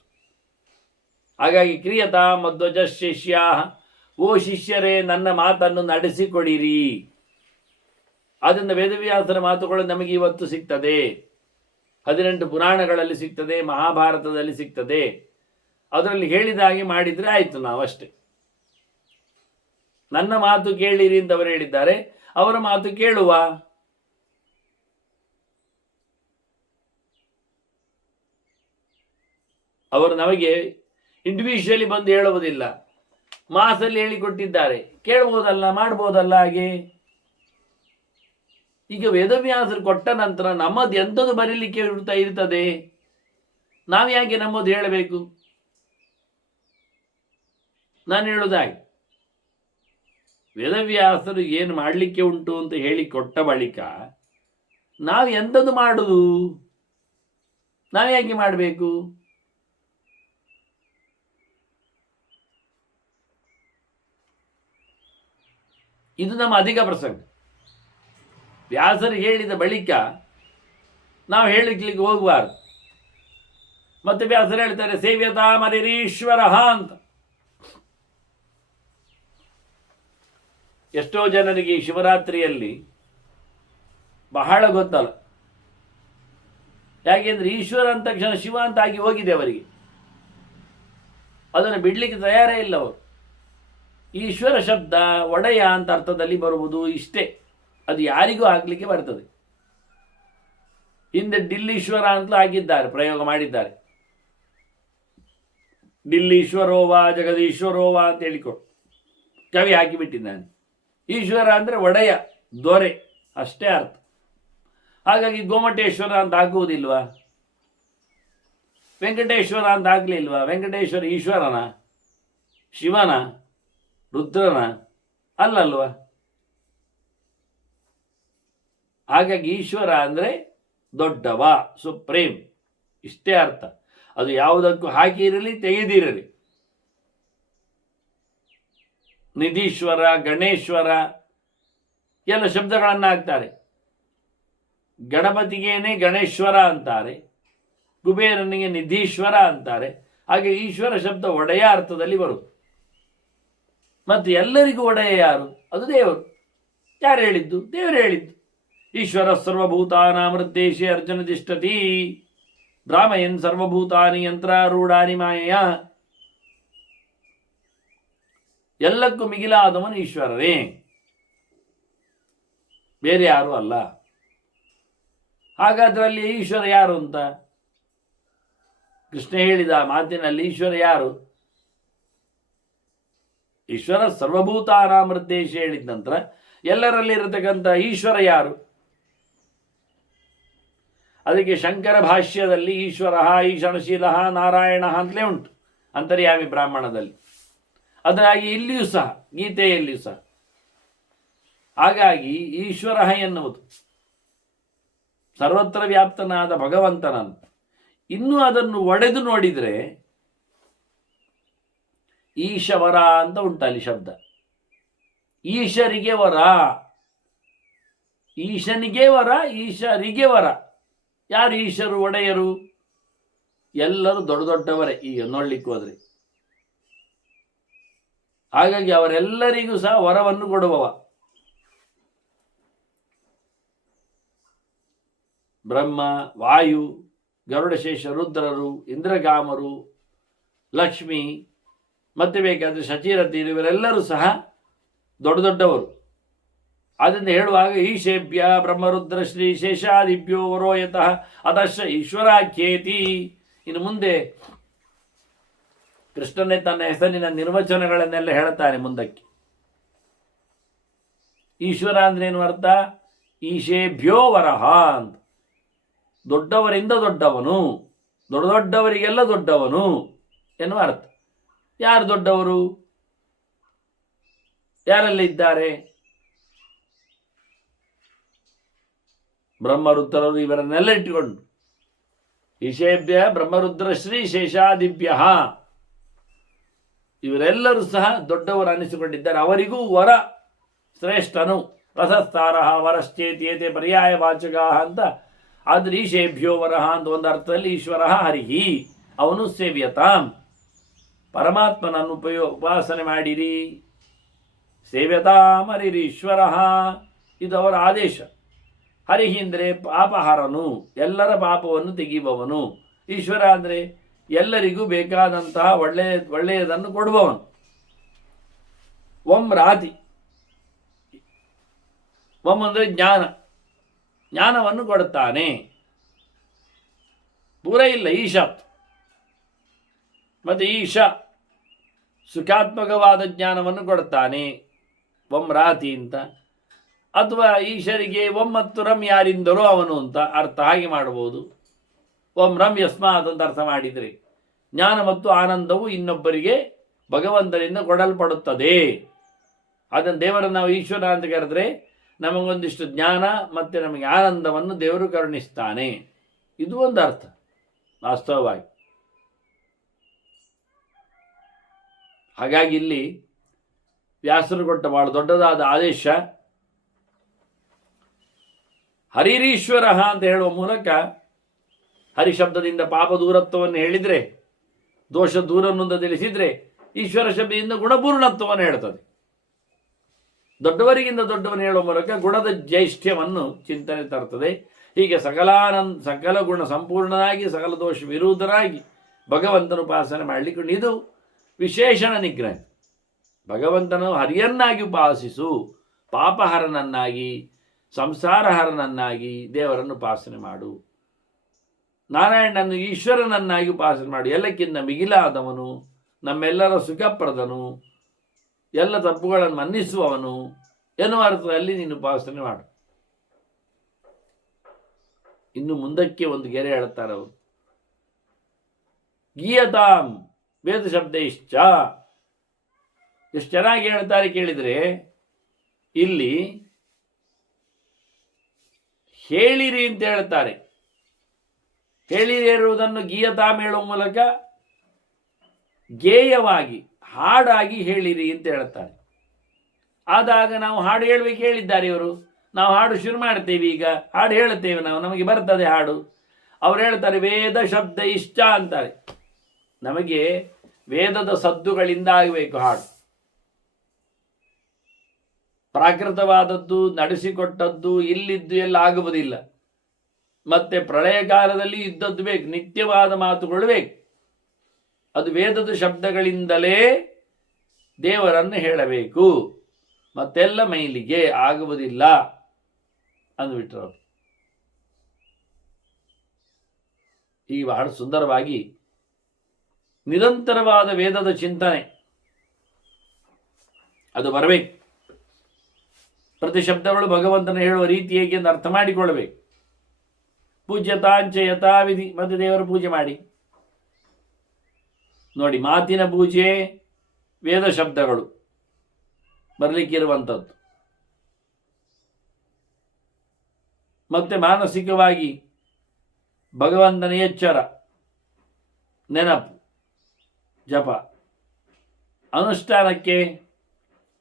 ಹಾಗಾಗಿ ಕ್ರಿಯತಾ ಮಧ್ವಜ ಶಿಷ್ಯ, ಓ ಶಿಷ್ಯರೇ ನನ್ನ ಮಾತನ್ನು ನಡೆಸಿಕೊಡಿರಿ. ಆದ್ದರಿಂದ ವೇದವ್ಯಾಸನ ಮಾತುಗಳು ನಮಗೆ ಇವತ್ತು ಸಿಗ್ತದೆ. 18 ಪುರಾಣಗಳಲ್ಲಿ ಸಿಗ್ತದೆ, ಮಹಾಭಾರತದಲ್ಲಿ ಸಿಗ್ತದೆ. ಅದರಲ್ಲಿ ಹೇಳಿದ ಹಾಗೆ ಮಾಡಿದರೆ ಆಯಿತು, ನಾವಷ್ಟೇ. ನನ್ನ ಮಾತು ಕೇಳಿರಿ ಅಂತ ಅವರು ಹೇಳಿದ್ದಾರೆ. ಅವರ ಮಾತು ಕೇಳುವ. ಅವರು ನಮಗೆ ಇಂಡಿವಿಜುವಲಿ ಬಂದು ಹೇಳುವುದಿಲ್ಲ, ಮಾಸಲ್ಲಿ ಹೇಳಿಕೊಟ್ಟಿದ್ದಾರೆ, ಕೇಳ್ಬೋದಲ್ಲ, ಮಾಡ್ಬೋದಲ್ಲ. ಹಾಗೆ ಈಗ ವೇದವ್ಯಾಸರು ಕೊಟ್ಟ ನಂತರ ನಮ್ಮದು ಎಂಥದ್ದು ಬರೀಲಿಕ್ಕೆ ಇರ್ತದೆ, ನಾವು ಯಾಕೆ ನಮ್ಮದು ಹೇಳಬೇಕು? ನಾನು ಹೇಳುದಾಗಿ ವೇದವ್ಯಾಸರು ಏನು ಮಾಡಲಿಕ್ಕೆ ಉಂಟು ಅಂತ ಹೇಳಿ ಕೊಟ್ಟ ಬಳಿಕ ನಾವು ಎಂಥದ್ದು ಮಾಡುದು, ನಾವು ಯಾಕೆ ಮಾಡಬೇಕು? ಇದು ನಮ್ಮ ಅಧಿಕ ಪ್ರಸಂಗ. ವ್ಯಾಸರು ಹೇಳಿದ ಬಳಿಕ ನಾವು ಹೇಳಿಕ್ಲಿಕ್ಕೆ ಹೋಗಬಾರ್ದು. ಮತ್ತೆ ವ್ಯಾಸರು ಹೇಳ್ತಾರೆ ಸೇವ್ಯತಾ ಮರಿರೀಶ್ವರ ಅಂತ. ಎಷ್ಟೋ ಜನರಿಗೆ ಈ ಶಿವರಾತ್ರಿಯಲ್ಲಿ ಬಹಳ ಗೊತ್ತಲ್ಲ. ಯಾಕೆಂದ್ರೆ ಈಶ್ವರ ಅಂದ ತಕ್ಷಣ ಶಿವ ಅಂತ ಆಗಿ ಹೋಗಿದೆ ಅವರಿಗೆ, ಅದನ್ನು ಬಿಡ್ಲಿಕ್ಕೆ ತಯಾರೇ ಇಲ್ಲ ಅವರು. ಈಶ್ವರ ಶಬ್ದ ಒಡೆಯ ಅಂತ ಅರ್ಥದಲ್ಲಿ ಬರುವುದು ಇಷ್ಟೇ, ಅದು ಯಾರಿಗೂ ಆಗ್ಲಿಕ್ಕೆ ಬರ್ತದೆ. ಹಿಂದೆ ಡಿಲ್ಲೀಶ್ವರ ಅಂತಲೂ ಆಗಿದ್ದಾರೆ, ಪ್ರಯೋಗ ಮಾಡಿದ್ದಾರೆ. ಡಿಲ್ಲೀಶ್ವರೋವಾ ಜಗದೀಶ್ವರೋವಾ ಅಂತ ಹೇಳಿಕೊಟ್ಟು ಕವಿ ಹಾಕಿಬಿಟ್ಟಿದ್ದಾನೆ. ಈಶ್ವರ ಅಂದರೆ ಒಡೆಯ, ದೊರೆ ಅಷ್ಟೇ ಅರ್ಥ. ಹಾಗಾಗಿ ಗೋಮಟೇಶ್ವರ ಅಂತ ಹಾಕುವುದಿಲ್ವಾ? ವೆಂಕಟೇಶ್ವರ ಅಂತ ಹಾಕಲಿಲ್ವಾ? ವೆಂಕಟೇಶ್ವರ ಈಶ್ವರನ, ಶಿವನ, ರುದ್ರನ ಅಲ್ಲಲ್ವಾ? ಹಾಗಾಗಿ ಈಶ್ವರ ಅಂದರೆ ದೊಡ್ಡವ, ಸುಪ್ರೀಂ, ಇಷ್ಟೇ ಅರ್ಥ. ಅದು ಯಾವುದಕ್ಕೂ ಹಾಕಿರಲಿ ತೆಗೆದಿರಲಿ. ನಿಧೀಶ್ವರ, ಗಣೇಶ್ವರ ಎಲ್ಲ ಶಬ್ದಗಳನ್ನು ಹಾಕ್ತಾರೆ. ಗಣಪತಿಗೇನೆ ಗಣೇಶ್ವರ ಅಂತಾರೆ, ಕುಬೇರನಿಗೆ ನಿಧೀಶ್ವರ ಅಂತಾರೆ. ಹಾಗೆ ಈಶ್ವರ ಶಬ್ದ ಒಡೆಯ ಅರ್ಥದಲ್ಲಿ ಬರುವುದು. ಮತ್ತು ಎಲ್ಲರಿಗೂ ಒಡೆಯ ಯಾರು? ಅದು ದೇವರು. ಯಾರು ಹೇಳಿದ್ದು? ದೇವರು ಹೇಳಿದ್ದು. ಈಶ್ವರ ಸರ್ವಭೂತಾನಾಮೃದ್ದೇಶೇ ಅರ್ಜುನ ತಿಷ್ಠತಿ ಭ್ರಾಮಯನ್ ಸರ್ವಭೂತಾನಿ ಯಂತ್ರಾರೂಢಾನಿ ಮಾಯೆಯ. ಎಲ್ಲಕ್ಕೂ ಮಿಗಿಲಾದವನು ಈಶ್ವರನೇ, ಬೇರೆ ಯಾರು ಅಲ್ಲ. ಹಾಗಾದ್ರಲ್ಲಿ ಈಶ್ವರ ಯಾರು ಅಂತ ಕೃಷ್ಣ ಹೇಳಿದ ಮಾತಿನಲ್ಲಿ ಈಶ್ವರ ಯಾರು? ಈಶ್ವರ ಸರ್ವಭೂತಾನಾಮೃದ್ದೇಶ ಹೇಳಿದ ನಂತರ ಎಲ್ಲರಲ್ಲಿರತಕ್ಕಂಥ ಈಶ್ವರ ಯಾರು? ಅದಕ್ಕೆ ಶಂಕರ ಭಾಷ್ಯದಲ್ಲಿ ಈಶ್ವರ ಈಶನಶೀಲ ನಾರಾಯಣ ಅಂತಲೇ ಉಂಟು ಅಂತರ್ಯಾಮಿ ಬ್ರಾಹ್ಮಣದಲ್ಲಿ. ಅದರಾಗಿ ಇಲ್ಲಿಯೂ ಸಹ, ಗೀತೆಯಲ್ಲಿಯೂ ಸಹ. ಹಾಗಾಗಿ ಈಶ್ವರ ಎನ್ನುವುದು ಸರ್ವತ್ರ ವ್ಯಾಪ್ತನಾದ ಭಗವಂತನನ್ನು. ಇನ್ನೂ ಅದನ್ನು ಒಡೆದು ನೋಡಿದರೆ ಈಶವರ ಅಂತ ಉಂಟಲ್ಲಿ ಶಬ್ದ. ಈಶರಿಗೆ ವರ, ಈಶನಿಗೆ ವರ, ಈಶರಿಗೆ ವರ. ಯಾರು ಈಶರು, ಒಡೆಯರು? ಎಲ್ಲರೂ ದೊಡ್ಡ ದೊಡ್ಡವರೇ ಈಗ ನೋಡ್ಲಿಕ್ಕೆ ಹೋದ್ರೆ. ಹಾಗಾಗಿ ಅವರೆಲ್ಲರಿಗೂ ಸಹ ವರವನ್ನು ಕೊಡುವವ. ಬ್ರಹ್ಮ, ವಾಯು, ಗರುಡಶೇಷ, ರುದ್ರರು, ಇಂದ್ರಗಾಮರು, ಲಕ್ಷ್ಮಿ, ಮತ್ತೆ ಬೇಕಾದರೆ ಶಚೀರಥೀರು, ಇವರೆಲ್ಲರೂ ಸಹ ದೊಡ್ಡ ದೊಡ್ಡವರು. ಆದ್ದರಿಂದ ಹೇಳುವಾಗ ಈಶೇಭ್ಯ ಬ್ರಹ್ಮರುದ್ರ ಶ್ರೀ ಶೇಷಾದಿಭ್ಯೋ ವರೋಯತಃ ಅದಶ್ಚ ಈಶ್ವರಾಖ್ಯೇತಿ. ಇನ್ನು ಮುಂದೆ ಕೃಷ್ಣನೇ ತನ್ನ ಹೆಸರಿನ ನಿರ್ವಚನಗಳನ್ನೆಲ್ಲ ಹೇಳ್ತಾನೆ ಮುಂದಕ್ಕೆ. ಈಶ್ವರ ಅಂದ್ರೆ ಏನು ಅರ್ಥ? ಈಶೇಭ್ಯೋ ವರಹ ಅಂತ. ದೊಡ್ಡವರಿಂದ ದೊಡ್ಡವನು, ದೊಡ್ಡ ದೊಡ್ಡವರಿಗೆಲ್ಲ ದೊಡ್ಡವನು ಎನ್ನುವ ಅರ್ಥ. ಯಾರು ದೊಡ್ಡವರು? ಯಾರೆಲ್ಲಿದ್ದಾರೆ? ಬ್ರಹ್ಮರುದ್ರರು, ಇವರನ್ನೆಲ್ಲ ಇಟ್ಟುಕೊಂಡು ಈಶೇಭ್ಯ ಬ್ರಹ್ಮರುದ್ರ ಶ್ರೀ ಶೇಷಾದಿಭ್ಯ, ಇವರೆಲ್ಲರೂ ಸಹ ದೊಡ್ಡವರು ಅನಿಸಿಕೊಂಡಿದ್ದಾರೆ. ಅವರಿಗೂ ವರ ಶ್ರೇಷ್ಠನು. ಪ್ರಶಸ್ತಾರ ವರಶ್ಚೇತೇತೆ ಪರ್ಯಾಯ ವಾಚಕ ಅಂತ. ಆದ್ರೆ ಈಶೇಭ್ಯೋ ವರಹ ಅಂತ ಒಂದು ಅರ್ಥದಲ್ಲಿ ಈಶ್ವರ ಹರಿಹಿ, ಅವನು ಸೇವ್ಯತಾಂ, ಪರಮಾತ್ಮನನ್ನು ಉಪಾಸನೆ ಮಾಡಿರಿ. ಸೇವ್ಯತಾಂ ಹರಿರೀಶ್ವರ, ಇದು ಅವರ ಆದೇಶ. ಹರಿಹಿ ಅಂದರೆ ಪಾಪಹರನು, ಎಲ್ಲರ ಪಾಪವನ್ನು ತೆಗೆಯುವವನು. ಈಶ್ವರ ಅಂದರೆ ಎಲ್ಲರಿಗೂ ಬೇಕಾದಂತಹ ಒಳ್ಳೆಯದನ್ನು ಕೊಡುವವನು. ಓಂ ರಾತಿ, ಓಂ ಅಂದರೆ ಜ್ಞಾನ, ಜ್ಞಾನವನ್ನು ಕೊಡುತ್ತಾನೆ. ಪೂರ ಇಲ್ಲ ಈಶಾತ್. ಮತ್ತು ಈಶ ಸುಖಾತ್ಮಕವಾದ ಜ್ಞಾನವನ್ನು ಕೊಡ್ತಾನೆ, ಒಂ ರಾತಿ ಅಂತ. ಅಥವಾ ಈಶರಿಗೆ ಒಂ ಮತ್ತು ರಂ ಯಾರಿಂದಲೋ ಅವನು ಅಂತ ಅರ್ಥ ಹಾಗೆ ಮಾಡಬಹುದು. ಓಂ ರಂ ಯಸ್ಮಾತ್ ಅಂತ ಅರ್ಥ ಮಾಡಿದರೆ ಜ್ಞಾನ ಮತ್ತು ಆನಂದವು ಇನ್ನೊಬ್ಬರಿಗೆ ಭಗವಂತನಿಂದ ಕೊಡಲ್ಪಡುತ್ತದೆ. ಅದನ್ನು ದೇವರನ್ನು ನಾವು ಈಶ್ವರ ಅಂತ ಕರೆದ್ರೆ ನಮಗೊಂದಿಷ್ಟು ಜ್ಞಾನ ಮತ್ತು ನಮಗೆ ಆನಂದವನ್ನು ದೇವರು ಕರುಣಿಸ್ತಾನೆ. ಇದು ಒಂದು ಅರ್ಥ ವಾಸ್ತವವಾಗಿ. ಹಾಗಾಗಿ ಇಲ್ಲಿ ವ್ಯಾಸರು ಕೊಟ್ಟ ಬಹಳ ದೊಡ್ಡದಾದ ಆದೇಶ, ಹರಿರೀಶ್ವರ ಅಂತ ಹೇಳುವ ಮೂಲಕ ಹರಿಶಬ್ದದಿಂದ ಪಾಪ ದೂರತ್ವವನ್ನು ಹೇಳಿದರೆ, ದೋಷ ದೂರನ್ನು ತಿಳಿಸಿದರೆ, ಈಶ್ವರ ಶಬ್ದದಿಂದ ಗುಣಪೂರ್ಣತ್ವವನ್ನು ಹೇಳ್ತದೆ. ದೊಡ್ಡವರಿಗಿಂತ ದೊಡ್ಡವನು ಹೇಳುವ ಮೂಲಕ ಗುಣದ ಜೈಷ್ಠ್ಯವನ್ನು ಚಿಂತನೆ ತರ್ತದೆ. ಹೀಗೆ ಸಕಲ ಗುಣ ಸಂಪೂರ್ಣನಾಗಿ ಸಕಲ ದೋಷ ವಿರುದ್ಧರಾಗಿ ಭಗವಂತನ ಉಪಾಸನೆ ಮಾಡಲಿಕ್ಕೆ ಇದು ವಿಶೇಷಣ ನಿಗ್ರಹ. ಭಗವಂತನು ಹರಿಯನ್ನಾಗಿ ಉಪಾಸಿಸು, ಪಾಪಹರನನ್ನಾಗಿ ಸಂಸಾರಹರನನ್ನಾಗಿ ದೇವರನ್ನು ಉಪಾಸನೆ ಮಾಡು. ನಾರಾಯಣನನ್ನು ಈಶ್ವರನನ್ನಾಗಿ ಉಪಾಸನೆ ಮಾಡು. ಎಲ್ಲಕ್ಕಿಂತ ಮಿಗಿಲಾದವನು, ನಮ್ಮೆಲ್ಲರ ಸುಖಪ್ರದನು, ಎಲ್ಲ ತಪ್ಪುಗಳನ್ನು ಮನ್ನಿಸುವವನು ಎನ್ನುವ ಅರ್ಥದಲ್ಲಿ ನೀನು ಉಪಾಸನೆ ಮಾಡು. ಇನ್ನು ಮುಂದಕ್ಕೆ ಒಂದು ಗೆರೆ ಹೇಳ್ತಾರೆ ಅವರು, ಗೀಯತಾಂ ವೇದ ಶಬ್ದ ಇಷ್ಟ. ಎಷ್ಟು ಚೆನ್ನಾಗಿ ಹೇಳ್ತಾರೆ ಕೇಳಿದರೆ, ಇಲ್ಲಿ ಹೇಳಿರಿ ಅಂತ ಹೇಳ್ತಾರೆ. ಹೇಳಿರಿ ಇರುವುದನ್ನು ಗೀಯತಾಂ ಹೇಳುವ ಮೂಲಕ ಗೇಯವಾಗಿ ಹಾಡಾಗಿ ಹೇಳಿರಿ ಅಂತ ಹೇಳ್ತಾರೆ. ಆದಾಗ ನಾವು ಹಾಡು ಹೇಳಬೇಕು ಹೇಳಿದ್ದಾರೆ ಇವರು. ನಾವು ಹಾಡು ಶುರು ಮಾಡ್ತೇವೆ, ಈಗ ಹಾಡು ಹೇಳುತ್ತೇವೆ, ನಮಗೆ ಬರ್ತದೆ ಹಾಡು. ಅವ್ರು ಹೇಳ್ತಾರೆ ವೇದ ಶಬ್ದ ಇಷ್ಟ ಅಂತಾರೆ. ನಮಗೆ ವೇದದ ಸದ್ದುಗಳಿಂದ ಆಗಬೇಕು ಹಾಡು. ಪ್ರಾಕೃತವಾದದ್ದು ನಡೆಸಿಕೊಟ್ಟದ್ದು ಇಲ್ಲಿದ್ದು ಎಲ್ಲ ಆಗುವುದಿಲ್ಲ. ಮತ್ತೆ ಪ್ರಳಯ ಕಾಲದಲ್ಲಿ ಇದ್ದದ್ದು ಬೇಕು, ನಿತ್ಯವಾದ ಮಾತುಗಳು ಬೇಕು. ಅದು ವೇದದ ಶಬ್ದಗಳಿಂದಲೇ ದೇವರನ್ನು ಹೇಳಬೇಕು, ಮತ್ತೆಲ್ಲ ಮೈಲಿಗೆ ಆಗುವುದಿಲ್ಲ ಅಂದ್ಬಿಟ್ರು. ಈ ಬಹಳ ಸುಂದರವಾಗಿ ನಿರಂತರವಾದ ವೇದದ ಚಿಂತನೆ ಅದು ಬರಬೇಕು. ಪ್ರತಿ ಶಬ್ದಗಳು ಭಗವಂತನ ಹೇಳುವ ರೀತಿ ಹೇಗೆ ಎಂದು ಅರ್ಥ ಮಾಡಿಕೊಳ್ಳಬೇಕು. ಪೂಜ್ಯತಾಂಚ ಯಥಾವಿಧಿ, ಮತ್ತೆ ದೇವರ ಪೂಜೆ ಮಾಡಿ. ನೋಡಿ, ಮಾತಿನ ಪೂಜೆ ವೇದ ಶಬ್ದಗಳು ಬರಲಿಕ್ಕಿರುವಂಥದ್ದು. ಮತ್ತೆ ಮಾನಸಿಕವಾಗಿ ಭಗವಂತನ ಎಚ್ಚರ, ನೆನಪು, ಜಪ, ಅನುಷ್ಠಾನಕ್ಕೆ,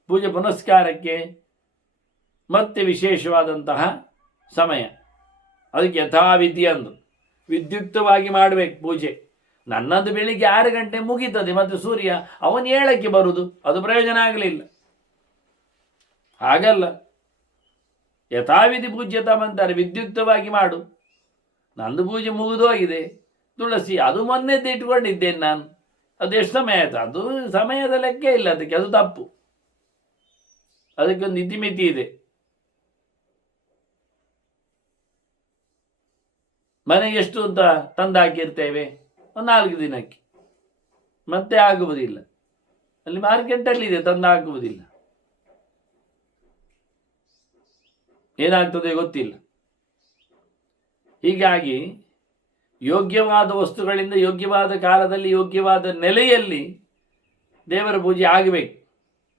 ಪೂಜೆ ಪುನಸ್ಕಾರಕ್ಕೆ ಮತ್ತೆ ವಿಶೇಷವಾದಂತಹ ಸಮಯ. ಅದಕ್ಕೆ ಯಥಾವಿಧಿ ಅಂದು ವಿದ್ಯುಕ್ತವಾಗಿ ಮಾಡಬೇಕು ಪೂಜೆ. ನನ್ನದು ಬೆಳಿಗ್ಗೆ 6 ಗಂಟೆ ಮುಗೀತದೆ, ಮತ್ತು ಸೂರ್ಯ ಅವನು 7ಕ್ಕೆ ಬರುವುದು, ಅದು ಪ್ರಯೋಜನ ಆಗಲಿಲ್ಲ. ಹಾಗಲ್ಲ, ಯಥಾವಿಧಿ ಪೂಜ್ಯತಾಮ್ ಅಂತಾರೆ, ವಿದ್ಯುಕ್ತವಾಗಿ ಮಾಡು. ನಂದು ಪೂಜೆ ಮುಗಿದೋಗಿದೆ, ತುಳಸಿ ಅದು ಮೊನ್ನೆದ್ದು ಇಟ್ಕೊಂಡಿದ್ದೇನೆ ನಾನು, ಅದು ಎಷ್ಟು ಸಮಯ ಆಯ್ತು, ಅದು ಸಮಯದ ಲೆಕ್ಕ ಇಲ್ಲ ಅದಕ್ಕೆ, ಅದು ತಪ್ಪು. ಅದಕ್ಕೊಂದು ಇತಿಮಿತಿ ಇದೆ. ಮನೆಗೆ ಎಷ್ಟು ಅಂತ ತಂದು ಹಾಕಿರ್ತೇವೆ, ಒಂದು 4 ದಿನಕ್ಕೆ, ಮತ್ತೆ ಆಗುವುದಿಲ್ಲ. ಅಲ್ಲಿ ಮಾರ್ಕೆಟಲ್ಲಿ ಇದೆ, ತಂದು ಹಾಕುವುದಿಲ್ಲ. ಏನಾಗ್ತದೆ ಗೊತ್ತಿಲ್ಲ. ಹೀಗಾಗಿ ಯೋಗ್ಯವಾದ ವಸ್ತುಗಳಿಂದ ಯೋಗ್ಯವಾದ ಕಾಲದಲ್ಲಿ ಯೋಗ್ಯವಾದ ನೆಲೆಯಲ್ಲಿ ದೇವರ ಪೂಜೆ ಆಗಬೇಕು.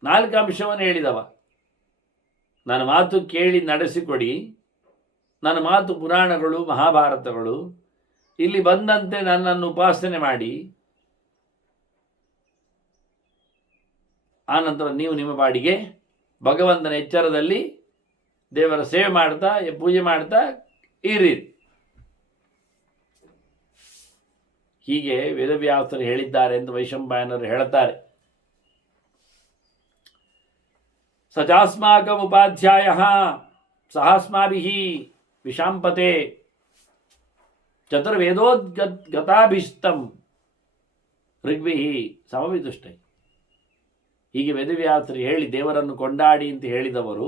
4 ಅಂಶವನ್ನು ಹೇಳಿದವ. ನನ್ನ ಮಾತು ಕೇಳಿ ನಡೆಸಿಕೊಡಿ, ನನ್ನ ಮಾತು ಪುರಾಣಗಳು ಮಹಾಭಾರತಗಳು, ಇಲ್ಲಿ ಬಂದಂತೆ ನನ್ನನ್ನು ಉಪಾಸನೆ ಮಾಡಿ, ಆನಂತರ ನೀವು ನಿಮ್ಮ ಬಾಡಿಗೆ ಭಗವಂತನ ಎಚ್ಚರದಲ್ಲಿ ದೇವರ ಸೇವೆ ಮಾಡ್ತಾ ಪೂಜೆ ಮಾಡ್ತಾ ಇರಿ. ಹೀಗೆ ವೇದವ್ಯಾಸರು ಹೇಳಿದ್ದಾರೆ ಎಂದು ವೈಶಂಪಾಯನರು ಹೇಳುತ್ತಾರೆ. ಸಚಾಸ್ಮಾಕಂ ಉಪಾಧ್ಯಾಯ ಸಹಾಸ್ಮಾಭಿಃ ವಿಶಾಂಪತೆ ಚತುರ್ವೇದೋದ್ಗತಾಭಿಸ್ತಂ ಋಗ್ಭಿಃ ಸಮವಿದುಷ್ಟೈ. ಹೀಗೆ ವೇದವ್ಯಾಸರು ಹೇಳಿ ದೇವರನ್ನು ಕೊಂಡಾಡಿ ಅಂತ ಹೇಳಿದವರು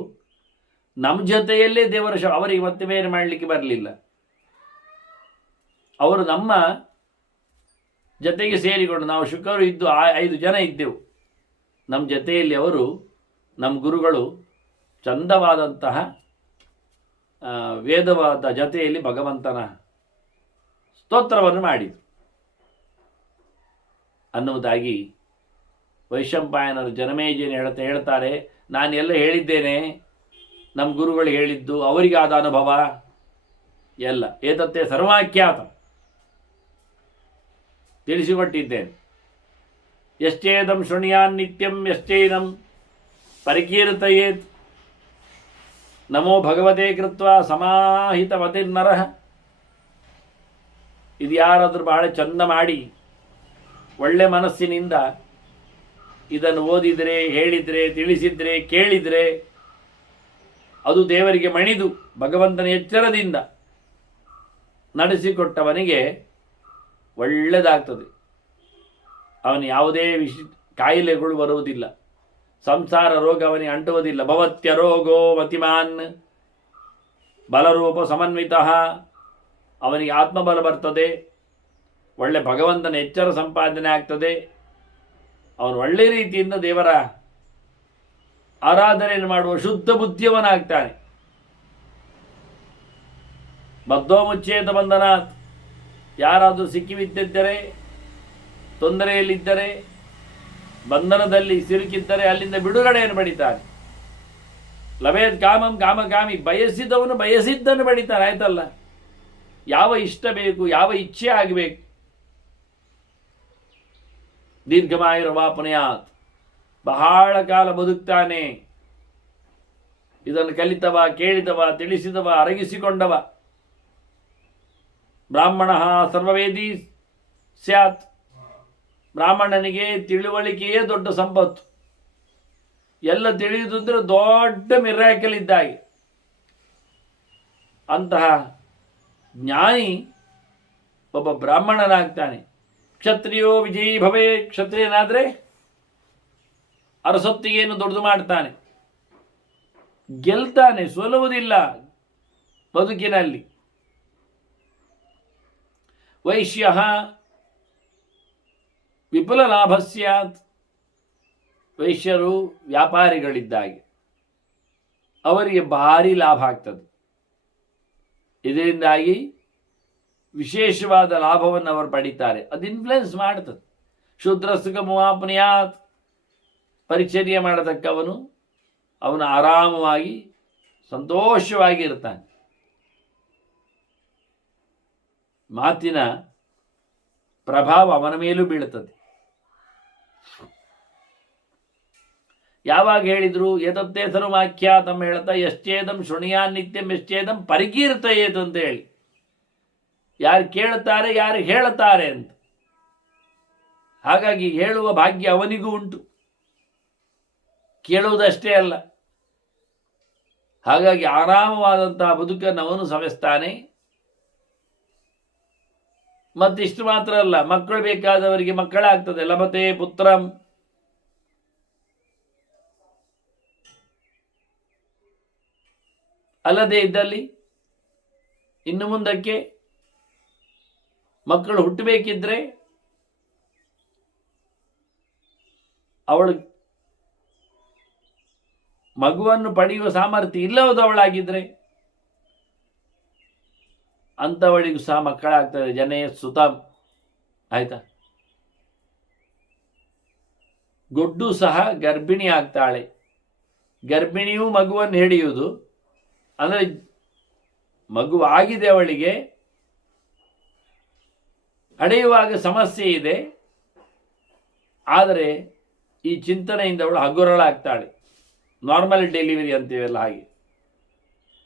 ನಮ್ಮ ಜೊತೆಯಲ್ಲೇ ದೇವರ ಅವರಿಗೆ ಮತ್ತೆ ಬೇರೆ ಮಾಡಲಿಕ್ಕೆ ಬರಲಿಲ್ಲ. ಅವರು ನಮ್ಮ ಜೊತೆಗೆ ಸೇರಿಕೊಂಡು ನಾವು ಶುಕ್ರರು ಇದ್ದು 5 ಜನ ಇದ್ದೆವು. ನಮ್ಮ ಜೊತೆಯಲ್ಲಿ ಅವರು, ನಮ್ಮ ಗುರುಗಳು ಚಂದವಾದಂತಹ ವೇದವಾದ ಜೊತೆಯಲ್ಲಿ ಭಗವಂತನ ಸ್ತೋತ್ರವನ್ನು ಮಾಡಿದರು ಅನ್ನುವುದಾಗಿ ವೈಶಂಪಾಯನರು ಜನಮೇಜಯನ ಹೇಳ್ತಾರೆ. ನಾನೆಲ್ಲ ಹೇಳಿದ್ದೇನೆ, ನಮ್ಮ ಗುರುಗಳು ಹೇಳಿದ್ದು, ಅವರಿಗಾದ ಅನುಭವ ಎಲ್ಲ ಏತತ್ತೆ ಸರ್ವಾಖ್ಯಾತ ತಿಳಿಸಿಕೊಟ್ಟಿದ್ದೇನೆ. ಯಶ್ಚೇದಂ ಶೃಣಿಯಾನ್ ನಿತ್ಯಂ ಯಶ್ಚೇದಂ ಪರಿಕೀರ್ತಯೇತ್ ನಮೋ ಭಗವತೆ ಕೃತ್ವ ಸಮಾಹಿತವತಿರ್ನರಃ. ಇದು ಯಾರಾದರೂ ಬಹಳ ಚಂದ ಮಾಡಿ ಒಳ್ಳೆ ಮನಸ್ಸಿನಿಂದ ಇದನ್ನು ಓದಿದರೆ, ಹೇಳಿದರೆ, ತಿಳಿಸಿದರೆ, ಕೇಳಿದರೆ ಅದು ದೇವರಿಗೆ ಮಣಿದು ಭಗವಂತನ ಎಚ್ಚರದಿಂದ ನಡೆಸಿಕೊಟ್ಟವನಿಗೆ ಒಳ್ಳೆಯದಾಗ್ತದೆ. ಅವನು ಯಾವುದೇ ಕಾಯಿಲೆಗಳು ಬರುವುದಿಲ್ಲ, ಸಂಸಾರ ರೋಗ ಅವನಿಗೆ ಅಂಟುವುದಿಲ್ಲ. ಭವತ್ಯ ರೋಗೋ ಮತಿಮಾನ್ ಬಲರೂಪ ಸಮನ್ವಿತ. ಅವನಿಗೆ ಆತ್ಮಬಲ ಬರ್ತದೆ, ಒಳ್ಳೆ ಭಗವಂತನ ಎಚ್ಚರ ಸಂಪಾದನೆ ಆಗ್ತದೆ. ಅವನು ಒಳ್ಳೆ ರೀತಿಯಿಂದ ದೇವರ ಆರಾಧನೆಯನ್ನು ಮಾಡುವ ಶುದ್ಧ ಬುದ್ಧಿಯವನಾಗ್ತಾನೆ. ಬದ್ಧೋ ಮುಚ್ಚೇತ ಬಂಧನಾತ್. ಯಾರಾದರೂ ಸಿಕ್ಕಿಬಿದ್ದಿದ್ದರೆ, ತೊಂದರೆಯಲ್ಲಿದ್ದರೆ, ಬಂಧನದಲ್ಲಿ ಸಿಲುಕಿದ್ದರೆ ಅಲ್ಲಿಂದ ಬಿಡುಗಡೆಯನ್ನು ಪಡಿತಾನೆ. ಲಭೇದ್ ಕಾಮಂ ಕಾಮಕಾಮಿ. ಬಯಸಿದವನು ಬಯಸಿದ್ದನ್ನು ಪಡಿತಾನೆ. ಆಯ್ತಲ್ಲ, ಯಾವ ಇಷ್ಟ ಬೇಕು, ಯಾವ ಇಚ್ಛೆ ಆಗಬೇಕು. ದೀರ್ಘಮಾಯುರ್ವಾಪುನಯಾತ್. ಬಹಳ ಕಾಲ ಬದುಕ್ತಾನೆ. ಇದನ್ನು ಕಲಿತವ, ಕೇಳಿದವ, ತಿಳಿಸಿದವ, ಅರಗಿಸಿಕೊಂಡವ. ಬ್ರಾಹ್ಮಣ ಸರ್ವವೇದಿ ಸ್ಯಾತ್. ಬ್ರಾಹ್ಮಣನಿಗೆ ತಿಳುವಳಿಕೆಯೇ ದೊಡ್ಡ ಸಂಪತ್ತು. ಎಲ್ಲ ತಿಳಿಯುವುದು ಅಂದರೆ ದೊಡ್ಡ ಮಿರಾಕಲ್ ಇದ್ದಾಗೆ. ಅಂತಹ ಜ್ಞಾನಿ ಒಬ್ಬ ಬ್ರಾಹ್ಮಣನಾಗ್ತಾನೆ. ಕ್ಷತ್ರಿಯೋ ವಿಜಯೀ ಭವೇ. ಕ್ಷತ್ರಿಯನಾದರೆ ಅರಸೊತ್ತಿಗೇನು ದೊಡ್ಡದು ಮಾಡ್ತಾನೆ, ಗೆಲ್ತಾನೆ, ಸೋಲುವುದಿಲ್ಲ ಬದುಕಿನಲ್ಲಿ. ವೈಶ್ಯ ವಿಪುಲ ಲಾಭ ಸ್ಯಾತ್. ವೈಶ್ಯರು ವ್ಯಾಪಾರಿಗಳಿದ್ದಾಗೆ, ಅವರಿಗೆ ಭಾರಿ ಲಾಭ ಆಗ್ತದೆ. ಇದರಿಂದಾಗಿ ವಿಶೇಷವಾದ ಲಾಭವನ್ನು ಅವರು ಪಡೀತಾರೆ. ಅದು ಇನ್ಫ್ಲುಯೆನ್ಸ್ ಮಾಡ್ತದೆ. ಶೂದ್ರಸ್ಸುಖ ಮುವಾಪುನಿಯಾತ್. ಪರಿಚರ್ಯ ಮಾಡತಕ್ಕವನು ಅವನು ಆರಾಮವಾಗಿ ಸಂತೋಷವಾಗಿ ಇರ್ತಾನೆ. ಮಾತಿನ ಪ್ರಭಾವ ಅವನ ಮೇಲೂ ಬೀಳುತ್ತದೆ. ಯಾವಾಗ ಹೇಳಿದ್ರು ಏತತ್ತೇ ಸರ್ವಮಾಖ್ಯಾತಂ ಹೇಳ್ತಾ ಯಶ್ಚೇದಂ ಶೃಣಿಯಾನ್ ನಿತ್ಯಂ ಯಶ್ಚೇದಂ ಪರಿಕೀರ್ತಯೇತ್ ಅಂತ ಹೇಳಿ. ಯಾರು ಕೇಳುತ್ತಾರೆ, ಯಾರು ಹೇಳುತ್ತಾರೆ ಅಂತ. ಹಾಗಾಗಿ ಹೇಳುವ ಭಾಗ್ಯ ಅವನಿಗೂ ಉಂಟು, ಕೇಳುವುದಷ್ಟೇ ಅಲ್ಲ. ಹಾಗಾಗಿ ಆರಾಮವಾದಂತಹ ಬದುಕನ್ನು ಅವನು ಸವೆಸ್ತಾನೆ. ಮತ್ತಿಷ್ಟು ಮಾತ್ರ ಅಲ್ಲ, ಮಕ್ಕಳು ಬೇಕಾದವರಿಗೆ ಮಕ್ಕಳಾಗ್ತದೆ. ಲಭತೆ ಪುತ್ರಂ. ಅಲ್ಲದೆ ಇದ್ದಲ್ಲಿ ಇನ್ನು ಮುಂದಕ್ಕೆ ಮಕ್ಕಳು ಹುಟ್ಟಬೇಕಿದ್ರೆ ಅವಳು ಮಗುವನ್ನು ಪಡೆಯುವ ಸಾಮರ್ಥ್ಯ ಇಲ್ಲದವಳಾಗಿದ್ರೆ ಅಂಥವಳಿಗೂ ಸಹ ಮಕ್ಕಳಾಗ್ತದೆ. ಜನೇ ಸುತಂ. ಆಯ್ತಾ? ಗೊಡ್ಡು ಸಹ ಗರ್ಭಿಣಿ ಆಗ್ತಾಳೆ. ಗರ್ಭಿಣಿಯೂ ಮಗುವನ್ನು ಹಿಡಿಯುವುದು ಅಂದರೆ ಮಗು ಆಗಿದೆ ಅವಳಿಗೆ, ಹಡೆಯುವಾಗ ಸಮಸ್ಯೆ ಇದೆ. ಆದರೆ ಈ ಚಿಂತನೆಯಿಂದ ಅವಳು ಹಗುರಳಾಗ್ತಾಳೆ. ನಾರ್ಮಲ್ ಡೆಲಿವರಿ ಅಂತೀವಲ್ಲ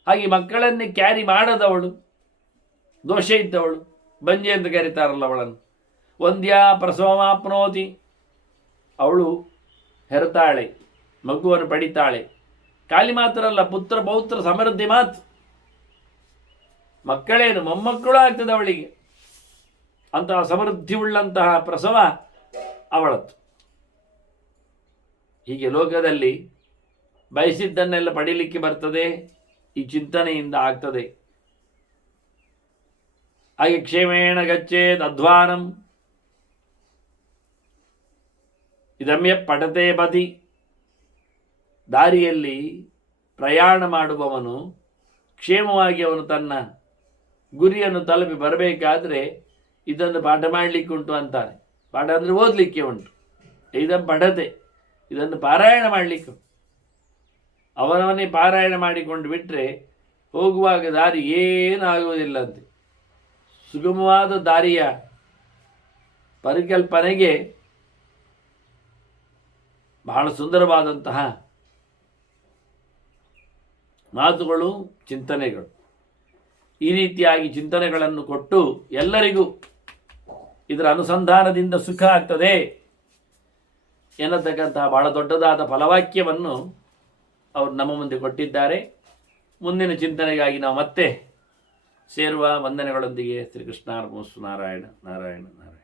ಹಾಗೆ ಮಕ್ಕಳನ್ನೇ ಕ್ಯಾರಿ ಮಾಡದವಳು, ದೋಷ ಇದ್ದವಳು, ಬಂಜೆ ಅಂತ ಕರೀತಾರಲ್ಲ ಅವಳನ್ನು, ಒಂದ್ಯಾ ಪ್ರಸವಮಾಪ್ನೋತಿ. ಅವಳು ಹೆರ್ತಾಳೆ, ಮಗುವನ್ನು ಪಡಿತಾಳೆ. ಖಾಲಿ ಮಾತ್ರ ಅಲ್ಲ, ಪುತ್ರ ಪೌತ್ರ ಸಮೃದ್ಧಿ ಮಾತು. ಮಕ್ಕಳೇನು ಮೊಮ್ಮಕ್ಕಳು ಆಗ್ತದೆ ಅವಳಿಗೆ. ಅಂತಹ ಸಮೃದ್ಧಿ ಉಳ್ಳಂತಹ ಪ್ರಸವ ಅವಳತ್ತು. ಹೀಗೆ ಲೋಕದಲ್ಲಿ ಬಯಸಿದ್ದನ್ನೆಲ್ಲ ಪಡೀಲಿಕ್ಕೆ ಬರ್ತದೆ, ಈ ಚಿಂತನೆಯಿಂದ ಆಗ್ತದೆ. ಹಾಗೆ ಕ್ಷೇಮೇಣ ಗಚ್ಚೇತ್ ಅಧ್ವಾನಂ. ಇದಮ್ಯ ಪಡತೆ ಬದಿ, ದಾರಿಯಲ್ಲಿ ಪ್ರಯಾಣ ಮಾಡುವವನು ಕ್ಷೇಮವಾಗಿ ಅವನು ತನ್ನ ಗುರಿಯನ್ನು ತಲುಪಿ ಬರಬೇಕಾದ್ರೆ ಇದನ್ನು ಪಾಠ ಮಾಡಲಿಕ್ಕುಂಟು ಅಂತಾನೆ. ಪಾಠ ಅಂದರೆ ಓದಲಿಕ್ಕೆ ಉಂಟು. ಇದನ್ನು ಪಡತೆ, ಇದನ್ನು ಪಾರಾಯಣ ಮಾಡಲಿಕ್ಕೆ. ಅವನವನೇ ಪಾರಾಯಣ ಮಾಡಿಕೊಂಡು ಬಿಟ್ಟರೆ ಹೋಗುವಾಗ ದಾರಿ ಏನಾಗುವುದಿಲ್ಲಂತೆ. ಸುಗಮವಾದ ದಾರಿಯ ಪರಿಕಲ್ಪನೆಗೆ ಬಹಳ ಸುಂದರವಾದಂತಹ ಮಾತುಗಳು, ಚಿಂತನೆಗಳು. ಈ ರೀತಿಯಾಗಿ ಚಿಂತನೆಗಳನ್ನು ಕೊಟ್ಟು ಎಲ್ಲರಿಗೂ ಇದರ ಅನುಸಂಧಾನದಿಂದ ಸುಖ ಆಗ್ತದೆ ಎನ್ನತಕ್ಕಂತಹ ಬಹಳ ದೊಡ್ಡದಾದ ಫಲವಾಕ್ಯವನ್ನು ಅವರು ನಮ್ಮ ಮುಂದೆ ಕೊಟ್ಟಿದ್ದಾರೆ. ಮುಂದಿನ ಚಿಂತನೆಗಾಗಿ ನಾವು ಮತ್ತೆ ಸೇರುವ ವಂದನೆಗಳೊಂದಿಗೆ ಶ್ರೀಕೃಷ್ಣಾರ್ಪಣಮಸ್ತು. ನಾರಾಯಣ ನಾರಾಯಣ ನಾರಾಯಣ.